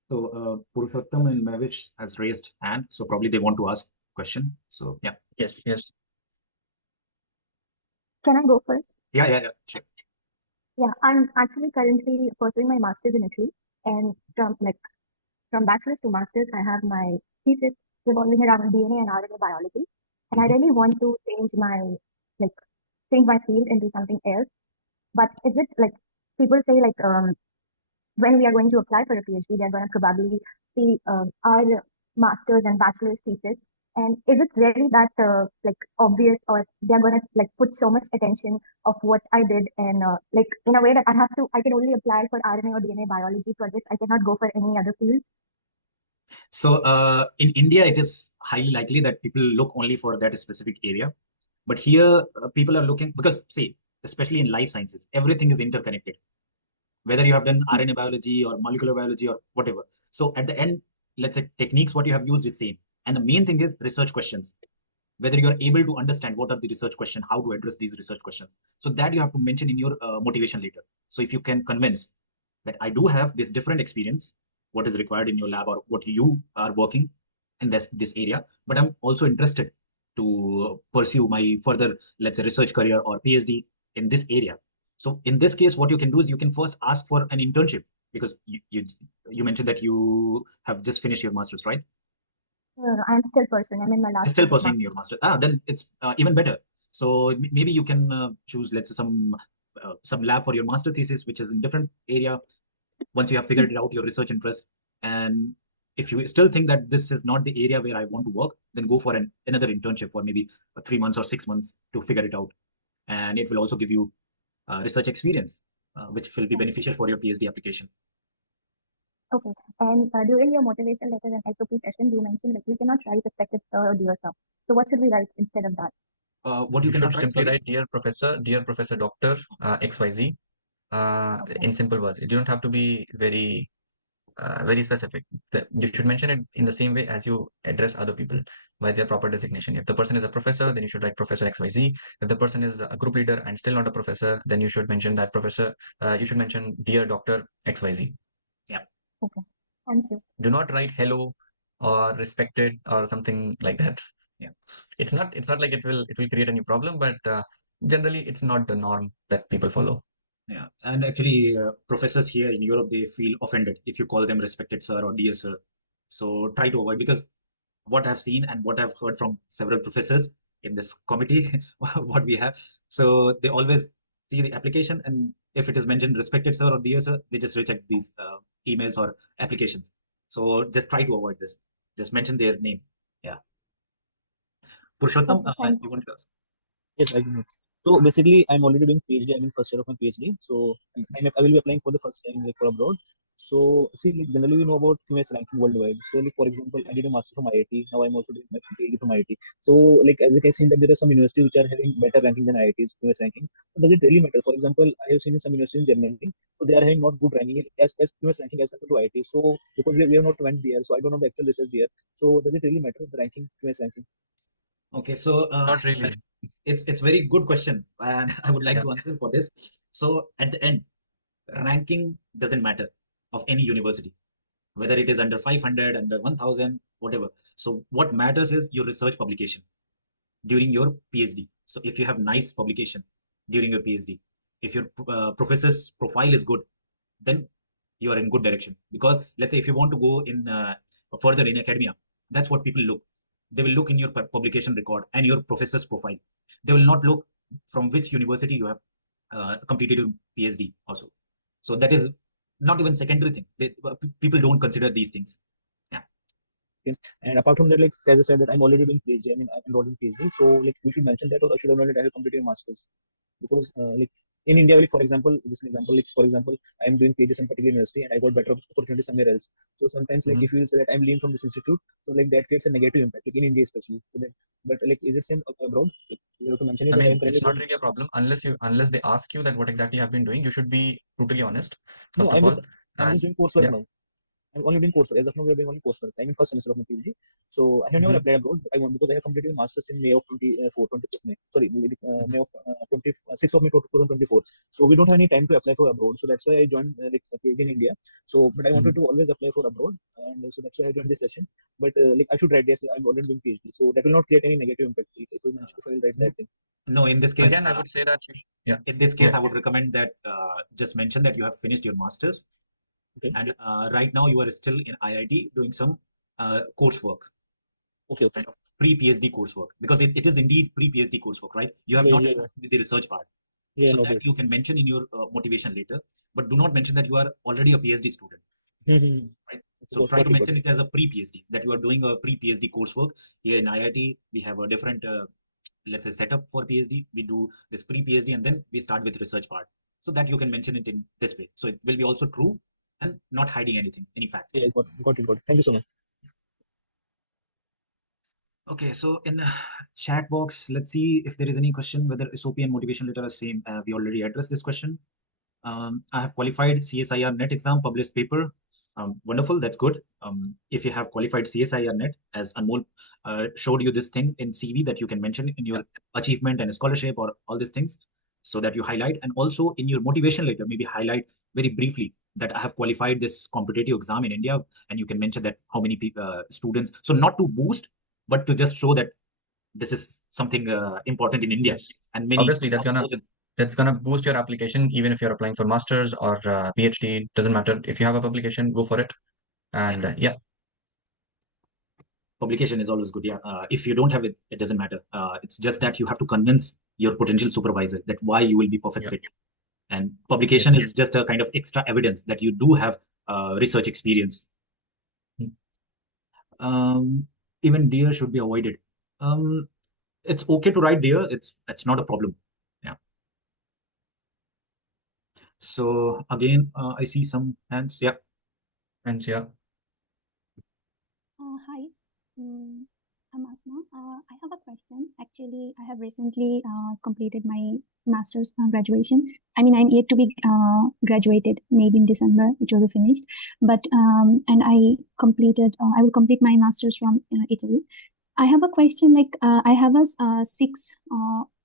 So Purushottam and Mavish has raised hand, so probably they want to ask question. So yeah. Yes, yes. Can I go first? Yeah, sure. Yeah, I'm actually currently pursuing my master's in Italy, and from bachelor's to master's, I have my thesis revolving around DNA and RNA biology, and I Mhm. really want to like change my field into something else. But is it like people say when we are going to apply for a PhD, they're going to probably see our master's and bachelor's thesis. And is it really that obvious, or they're going to put so much attention of what I did, and in a way that I can only apply for RNA or DNA biology projects. I cannot go for any other field. So in India, it is highly likely that people look only for that specific area. But here, people are looking because, see, especially in life sciences, everything is interconnected. Whether you have done RNA biology or molecular biology or whatever. So at the end, let's say techniques, what you have used is same. And the main thing is research questions. Whether you are able to understand what are the research questions, how to address these research questions. So that you have to mention in your motivation letter. So if you can convince that I do have this different experience, what is required in your lab or what you are working in this area, but I'm also interested to pursue my further, let's say, research career or PhD in this area. So in this case, what you can do is you can first ask for an internship, because you mentioned that you have just finished your master's, right? I'm still pursuing. I'm in my last Still year of pursuing your master. Then it's even better. So maybe you can choose, let's say, some some lab for your master thesis, which is in different area. Once you have figured it out, your research interest, and if you still think that this is not the area where I want to work, then go for another internship for maybe 3 months or 6 months to figure it out. And it will also give you research experience, which will be beneficial for your PhD application. Okay. And during your motivation letter and SOP session, you mentioned like we cannot write respected sir or dear sir. So what should we write instead of that? What you You should cannot write, simply sorry? write dear Professor Doctor XYZ in simple words. You don't have to be very specific. You should mention it in the same way as you address other people by their proper designation. If the person is a professor, then you should write Professor XYZ. If the person is a group leader and still not a professor, then you should mention that professor. You should mention Dear Doctor XYZ. Yeah. Okay. Thank you. Do not write hello or respected or something like that. Yeah. It's not like it will create any problem, but generally it's not the norm that people follow. Yeah, and actually, professors here in Europe, they feel offended if you call them respected sir or dear sir. So try to avoid, because what I've seen and what I've heard from several professors in this committee, what we have, so they always see the application, and if it is mentioned respected sir or dear sir, they just reject these emails or applications. So just try to avoid this. Just mention their name. Yeah. Purushottam, Okay, thank you want to ask? Yes, I do. So basically, I'm already doing PhD. I'm in first year of my PhD. So I will be applying for the first time like for abroad. So see, like generally we know about QS ranking worldwide. So like for example, I did a master from IIT. Now I'm also doing my PhD from IIT. So like as you can see that there are some universities which are having better ranking than IIT's QS ranking. So does it really matter? For example, I have seen in some universities in Germany, so they are having not good ranking as QS ranking as compared to IIT. So because we have not went there, so I don't know the actual research there. So does it really matter the ranking QS ranking? Okay, so Not really. it's very good question, and I would like Yeah. to answer for this. So at the end, ranking doesn't matter of any university, whether it is under 500, under 1000, whatever. So what matters is your research publication during your PhD. So if you have nice publication during your PhD, if your professor's profile is good, then you are in good direction. Because let's say if you want to go in further in academia, that's what people look. They will look in your publication record and your professor's profile. They will not look from which university you have completed your PhD also. So that is not even secondary thing. People don't consider these things. Yeah. Okay. And apart from that, like as I said, that I'm already doing PhD. I mean, I'm enrolled in PhD. So like we should mention that, or I should have known that I have completed a master's. Because like in India, like for example, just an example, like for example, I'm doing PhD in some particular university and I got better opportunity somewhere else. So sometimes like Mhm. if you say that I'm leaving from this institute, so like that creates a negative impact, like in India especially. So that, but like is it same abroad? Like, you have to mention it I that I'm mean, currently it's not doing. really a problem unless they ask you that what exactly you have been doing. You should be brutally honest, No, first of all. I'm just And doing coursework yeah. now. I'm only doing coursework. As of now, we're doing only coursework. I'm in first semester of my PhD. So I have never Mhm. applied abroad. But I want because I have completed my master's in May of 24th May. Sorry, May of 6th of May 2024. So we don't have any time to apply for abroad. So that's why I joined like a PhD in India. So, but I wanted Mhm. to always apply for abroad, and so that's why I joined this session. But like I should write this. I'm already doing PhD, so that will not create any negative impact if I will write that thing. No, in this case, Again, I would say that yeah. in this Go case, I ahead. would recommend that just mention that you have finished your master's, Okay. and right now you are still in IIT doing some coursework, Okay. kind of pre-PhD coursework, because it is indeed pre-PhD coursework, right? You have Yeah. not Yeah. started with the research part. Yeah. So No. that Great. you can mention in your motivation later, but do not mention that you are already a PhD student, Mm-hmm. right? So try Got to it. Got mention it. it as a pre-PhD, that you are doing a pre-PhD coursework. Here in IIT, we have a different, let's say, setup for PhD. We do this pre-PhD and then we start with research part. So that you can mention it in this way. So it will be also true and not hiding anything, any fact. Yeah. Got it. Got it. Thank you so much. Okay, so in chat box, let's see if there is any question whether SOP and motivation letter are same. We already addressed this question. I have qualified CSIR net exam, published paper. Wonderful, that's good. If you have qualified CSIR net, as Anmol showed you this thing in CV that you can mention in your achievement and scholarship or all these things, so that you highlight, and also in your motivation letter, maybe highlight very briefly that I have qualified this competitive exam in India, and you can mention that how many people, students. So not to boost, but to just show that this is something important in India, Yes. and many Obviously, thousands. that's gonna boost your application even if you're applying for masters or PhD. Doesn't matter. If you have a publication, go for it. And yeah, Publication is always good. Yeah. If you don't have it, it doesn't matter. It's just that you have to convince your potential supervisor that why you will be perfect yeah. fit. And publication Yes. is just a kind of extra evidence that you do have research experience. Even dear should be avoided. It's okay to write dear. It's not a problem. Yeah. So again, I see some hands. Yeah. And yeah. Hi, I'm Asma. I have a question. Actually, I have recently completed my master's graduation. I mean, I'm yet to be graduated. Maybe in December it will be finished. But and I completed. I will complete my master's from Italy. I have a question. Like I have a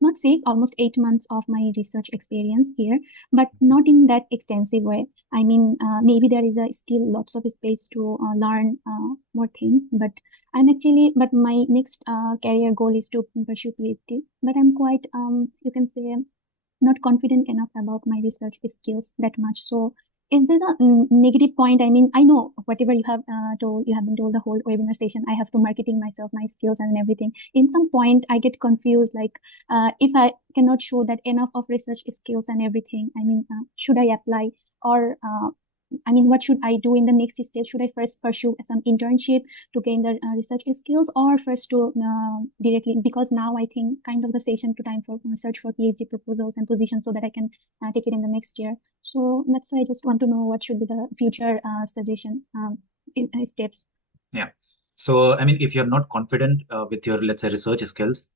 not 6, almost 8 months of my research experience here, but not in that extensive way. I mean, maybe there is still lots of space to learn more things. But but my next career goal is to pursue PhD. But I'm quite, you can say, not confident enough about my research skills that much. So is there a negative point? I mean, I know whatever you have told, you have been told the whole webinar session, I have to marketing myself, my skills and everything. In some point, I get confused, like if I cannot show that enough of research skills and everything, I mean, should I apply or I mean, what should I do in the next stage? Should I first pursue some internship to gain the research skills, or first to directly? Because now I think kind of the session to time for search for PhD proposals and positions so that I can take it in the next year. So that's why I just want to know what should be the future suggestion steps. Yeah. So, I mean, if you're not confident with your, let's say, research skills,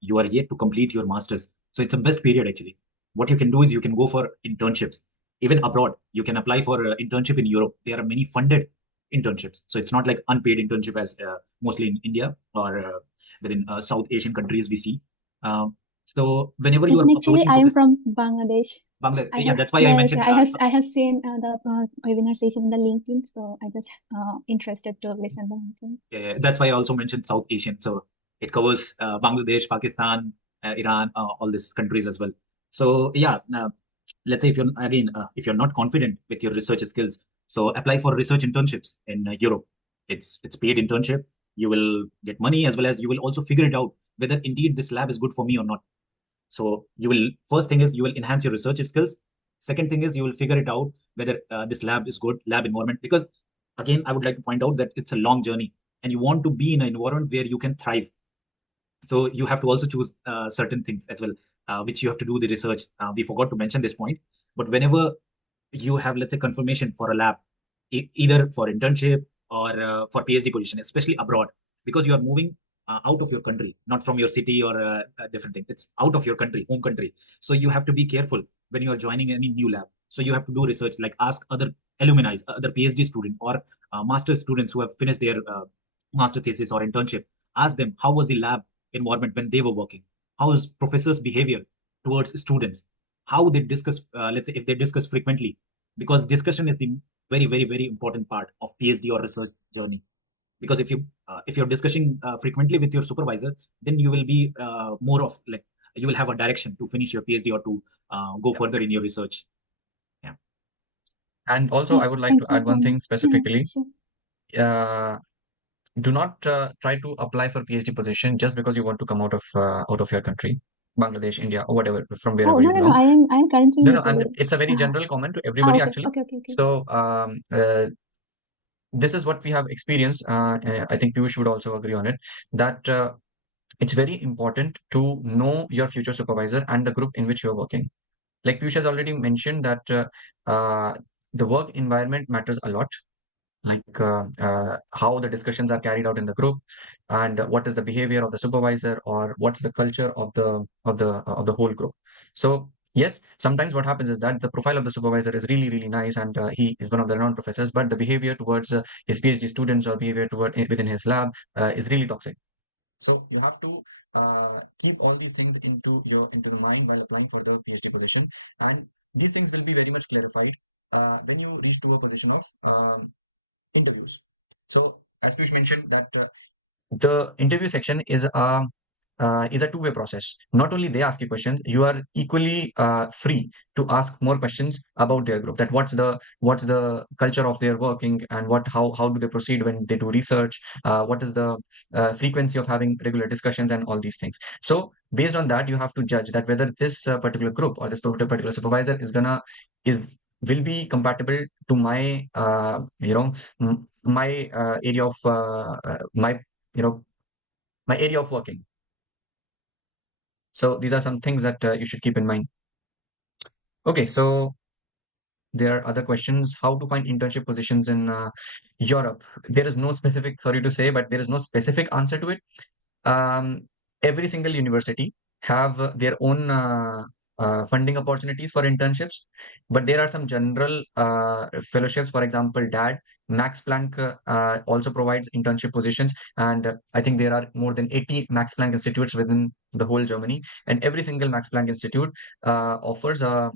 you are yet to complete your master's. So it's a best period actually. What you can do is you can go for internships, even abroad. You can apply for internship in Europe. There are many funded internships. So it's not like unpaid internship as mostly in India or within South Asian countries we see. So whenever you are Actually, approaching I am from Bangladesh. yeah, that's why I mentioned. I have seen the webinar session in the LinkedIn, so I just interested to listen to things. Yeah, that's why I also mentioned South Asian. So it covers Bangladesh, Pakistan, Iran, all these countries as well. So yeah, let's say if you're not confident with your research skills, so apply for research internships in Europe. It's paid internship. You will get money as well as you will also figure it out whether indeed this lab is good for me or not. So you will first thing is you will enhance your research skills. Second thing is you will figure it out whether this lab is good, lab environment. Because again, I would like to point out that it's a long journey, and you want to be in an environment where you can thrive. So you have to also choose certain things as well, which you have to do the research. We forgot to mention this point, but whenever you have, let's say, confirmation for a lab, either for internship or for PhD position, especially abroad, because you are moving out of your country, not from your city or a different thing. It's out of your country, home country. So you have to be careful when you are joining any new lab. So you have to do research, like ask other alumni, other PhD student or master students who have finished their master thesis or internship. Ask them how was the lab environment when they were working. How is professors' behavior towards students? How they discuss, let's say, if they discuss frequently, because discussion is the very important part of PhD or research journey. Because if you're discussing frequently with your supervisor, then you will be more of like you will have a direction to finish your PhD or to go further in your research. Yeah. And also, I would like to add one thing specifically. Sure. Do not try to apply for PhD position just because you want to come out of your country, Bangladesh, India, or whatever, from wherever you No, belong. I am currently in Italy. It's a very general comment to everybody, Okay, actually. okay. So this is what we have experienced. I think Piyush would also agree on it, that it's very important to know your future supervisor and the group in which you're working. Like Piyush has already mentioned that the work environment matters a lot, like how the discussions are carried out in the group, and what is the behavior of the supervisor, or what's the culture of the whole group. So yes, sometimes what happens is that the profile of the supervisor is really nice, and he is one of the renowned professors, but the behavior towards his PhD students or behavior within his lab is really toxic. So you have to keep all these things into the mind while applying for the PhD position, and these things will be very much clarified when you reach to a position of interviews. So, as Piyush mentioned, that the interview section is a is a two-way process. Not only they ask you questions, you are equally free to ask more questions about their group. That what's the culture of their working, and how do they proceed when they do research? What is the frequency of having regular discussions and all these things. So based on that, you have to judge that whether this particular group or this particular supervisor is will be compatible to my my area of my you know my area of working. So these are some things that you should keep in mind. Okay, so there are other questions. How to find internship positions in Europe? There is no specific, sorry to say, but there is no specific answer to it. Every single university have their own funding opportunities for internships, but there are some general fellowships. For example, DAD, Max Planck also provides internship positions, and I think there are more than 80 Max Planck institutes within the whole Germany, and every single Max Planck institute offers the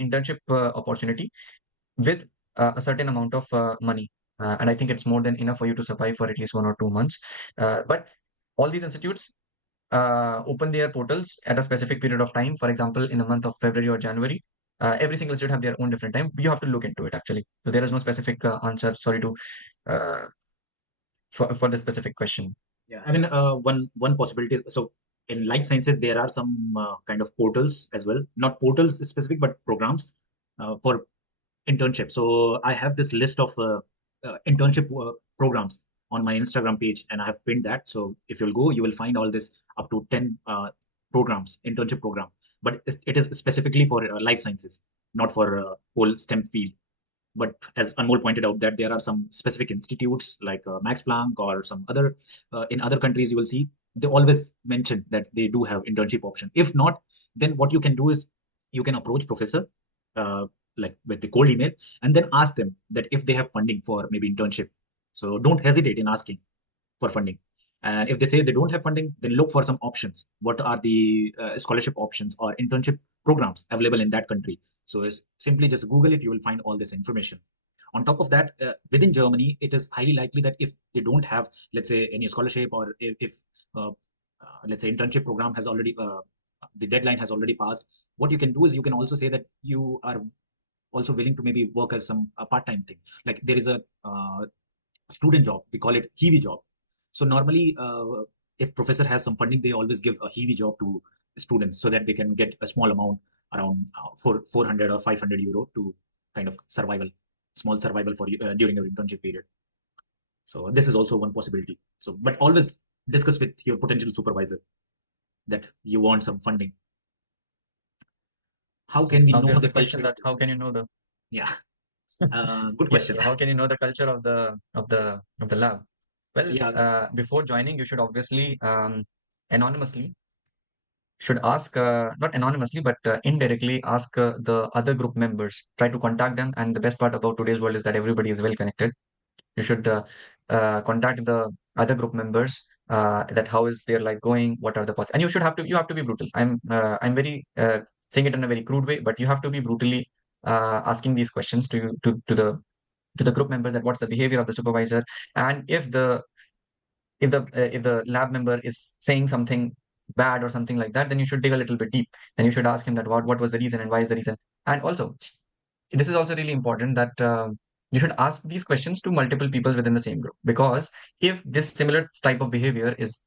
internship opportunity with a certain amount of money. And I think it's more than enough for you to survive for at least 1 or 2 months. But all these institutes open their portals at a specific period of time. For example, in the month of February or January, every single institute have their own different time. You have to look into it actually. So there is no specific answer. Sorry to uh, for the specific question. Yeah, I mean, one possibility. So in life sciences, there are some kind of portals as well. Not portals specific, but programs for internship. So I have this list of internship programs on my Instagram page, and I have pinned that. So if you'll go, you will find all this up to 10 programs, internship program. But it is specifically for life sciences, not for whole STEM field. But as Anmol pointed out, that there are some specific institutes like Max Planck or some other in other countries, you will see they always mention that they do have internship option. If not, then what you can do is you can approach professor like with the cold email, and then ask them that if they have funding for maybe internship. So don't hesitate in asking for funding. And if they say they don't have funding, then look for some options. What are the scholarship options or internship programs available in that country? So it's simply just Google it, you will find all this information. On top of that, within Germany, it is highly likely that if they don't have, let's say, any scholarship, or if let's say internship program has already, the deadline has already passed, what you can do is you can also say that you are also willing to maybe work as some part-time thing. Like there is a student job, we call it Hiwi job. So normally, if professor has some funding, they always give a Hiwi job to students so that they can get a small amount around 400 or 500 euro to kind of small survival for you during your internship period. So this is also one possibility. So, but always discuss with your potential supervisor that you want some funding. How can we Now know there's the a question culture? that how can you know the Yeah, good yes, question. so how can you know the culture of the lab? Well, Yeah, before joining, you should obviously anonymously should ask, not anonymously, but indirectly ask the other group members. Try to contact them. And the best part about today's world is that everybody is well connected. You should contact the other group members. That how is their life going? What are the and you have to be brutal. I'm very saying it in a very crude way, but you have to be brutally asking these questions to the group members, that what's the behavior of the supervisor, and if the lab member is saying something bad or something like that, then you should dig a little bit deep. Then you should ask him that what was the reason and why is the reason. And also, this is also really important that you should ask these questions to multiple people within the same group, because if this similar type of behavior is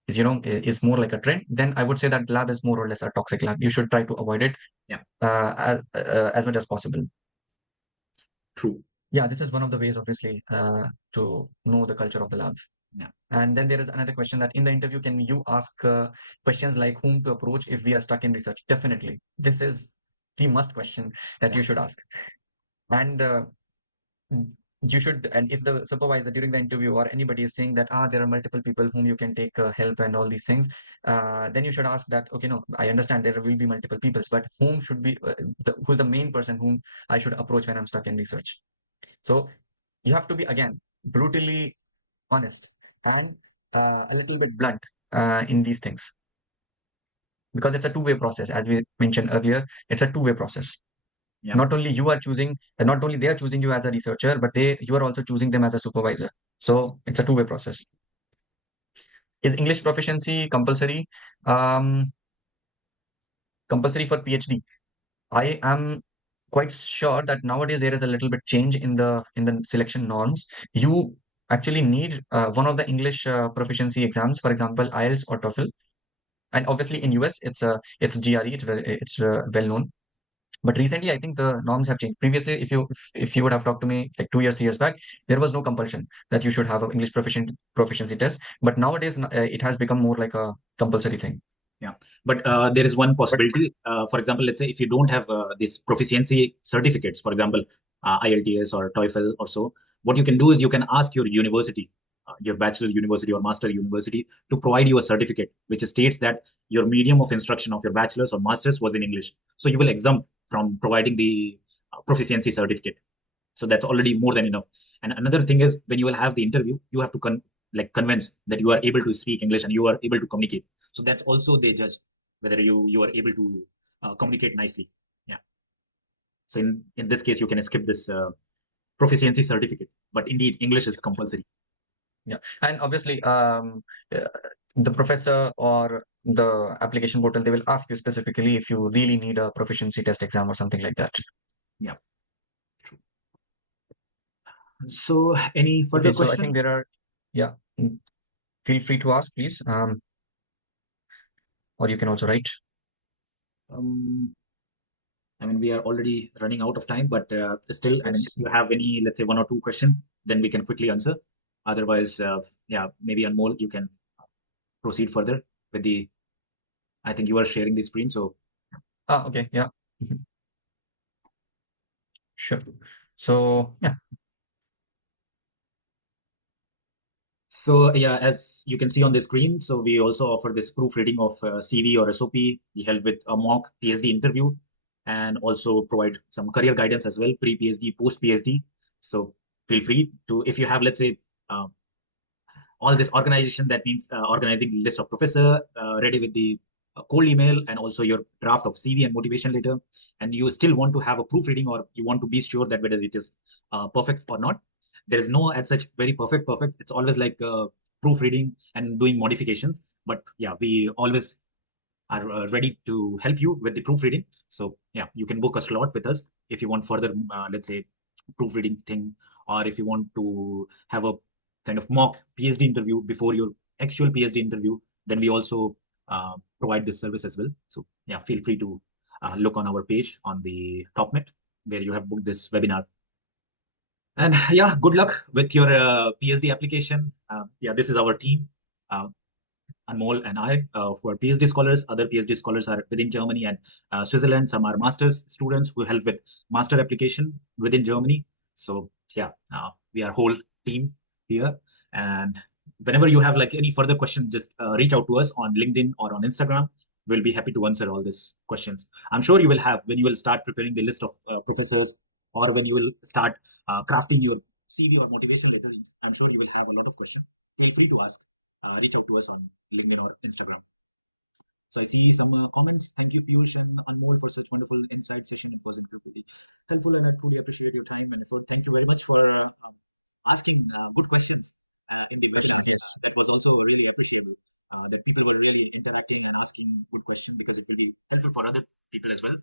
more like a trend, then I would say that lab is more or less a toxic lab. You should try to avoid it yeah, as much as possible. true. Yeah, this is one of the ways, obviously, to know the culture of the lab. Yeah. And then there is another question that in the interview, can you ask questions like whom to approach if we are stuck in research? Definitely. This is the must question that you should ask. And you should, and if the supervisor during the interview or anybody is saying that, there are multiple people whom you can take help and all these things, then you should ask that, okay, no, I understand there will be multiple peoples, but whom should be, who's the main person whom I should approach when I'm stuck in research? So you have to be, again, brutally honest and a little bit blunt in these things, because it's a two-way process. As we mentioned earlier, it's a two-way process. Yeah. Not only not only they are choosing you as a researcher, but you are also choosing them as a supervisor. So it's a two-way process. Is English proficiency compulsory? Um, Compulsory for PhD? I am quite sure that nowadays there is a little bit change in the selection norms. You actually need one of the English proficiency exams, for example, IELTS or TOEFL. And obviously in US it's GRE, it's well known. But recently, I think the norms have changed. Previously, if you would have talked to me like 2 years, 3 years back, there was no compulsion that you should have an English proficiency test. But nowadays, it has become more like a compulsory thing. Yeah, but there is one possibility. For example, let's say if you don't have these proficiency certificates, for example, IELTS or TOEFL or so, what you can do is you can ask your university, your bachelor university or master university, to provide you a certificate which states that your medium of instruction of your bachelor's or master's was in English. So you will exempt from providing the proficiency certificate. So that's already more than enough. And another thing is, when you will have the interview, you have to convince that you are able to speak English and you are able to communicate. So that's also they judge whether you are able to communicate nicely. Yeah. So in this case, you can skip this proficiency certificate, but indeed English is compulsory. Yeah, and obviously, the professor or the application portal, they will ask you specifically if you really need a proficiency test exam or something like that. Yeah. True. So any further Okay, so I questions? think there are, yeah, feel free to ask, please. Or you can also write. I mean, we are already running out of time, but still, I mean, Yes. if you have any, let's say 1 or 2 questions, then we can quickly answer. Otherwise, yeah, maybe Anmol, you can proceed further with the. I think you are sharing the screen, so. Okay, yeah. Sure. So, yeah. So yeah, as you can see on the screen, so we also offer this proofreading of CV or SOP. We help with a mock PhD interview and also provide some career guidance as well, pre-PhD, post-PhD. So feel free to, if you have, let's say, uh, all this organization, that means organizing the list of professor ready with the cold email and also your draft of CV and motivation letter, and you still want to have a proofreading or you want to be sure that whether it is perfect or not. There is no as such very perfect. It's always like proofreading and doing modifications. But yeah, we always are ready to help you with the proofreading. So yeah, you can book a slot with us if you want further, let's say, proofreading thing, or if you want to have a kind of mock PhD interview before your actual PhD interview, then we also provide this service as well. So yeah, feel free to look on our page on the TopNet where you have booked this webinar. And yeah, good luck with your PhD application. Yeah, this is our team. Anmol and I, who are PhD scholars. Other PhD scholars are within Germany and Switzerland. Some are master's students who help with master application within Germany. So yeah, we are whole team here. And whenever you have like any further question, just reach out to us on LinkedIn or on Instagram. We'll be happy to answer all these questions. I'm sure you will have when you will start preparing the list of professors, or when you will start crafting your CV or motivation letter. I'm sure you will have a lot of questions. Feel free to ask. Reach out to us on LinkedIn or Instagram. So I see some comments. Thank you, Piyush and Anmol, for such wonderful insight session. It was incredibly helpful, and I truly appreciate your time and effort. Thank you very much for asking good questions in the webinar. Yes, that was also really appreciable. That people were really interacting and asking good questions, because it will be helpful for other people as well.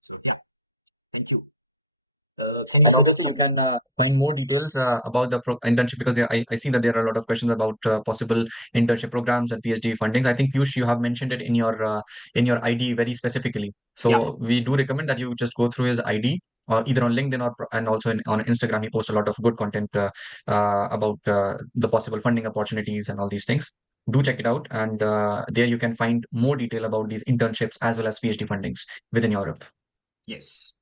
So yeah, thank you. And obviously, you can find more details about the internship, because I see that there are a lot of questions about possible internship programs and PhD fundings. I think Piyush, you have mentioned it in your ID very specifically. So Yeah. we do recommend that you just go through his ID, either on LinkedIn and also on Instagram. He posts a lot of good content about the possible funding opportunities and all these things. Do check it out, and there you can find more detail about these internships as well as PhD fundings within Europe. Yes.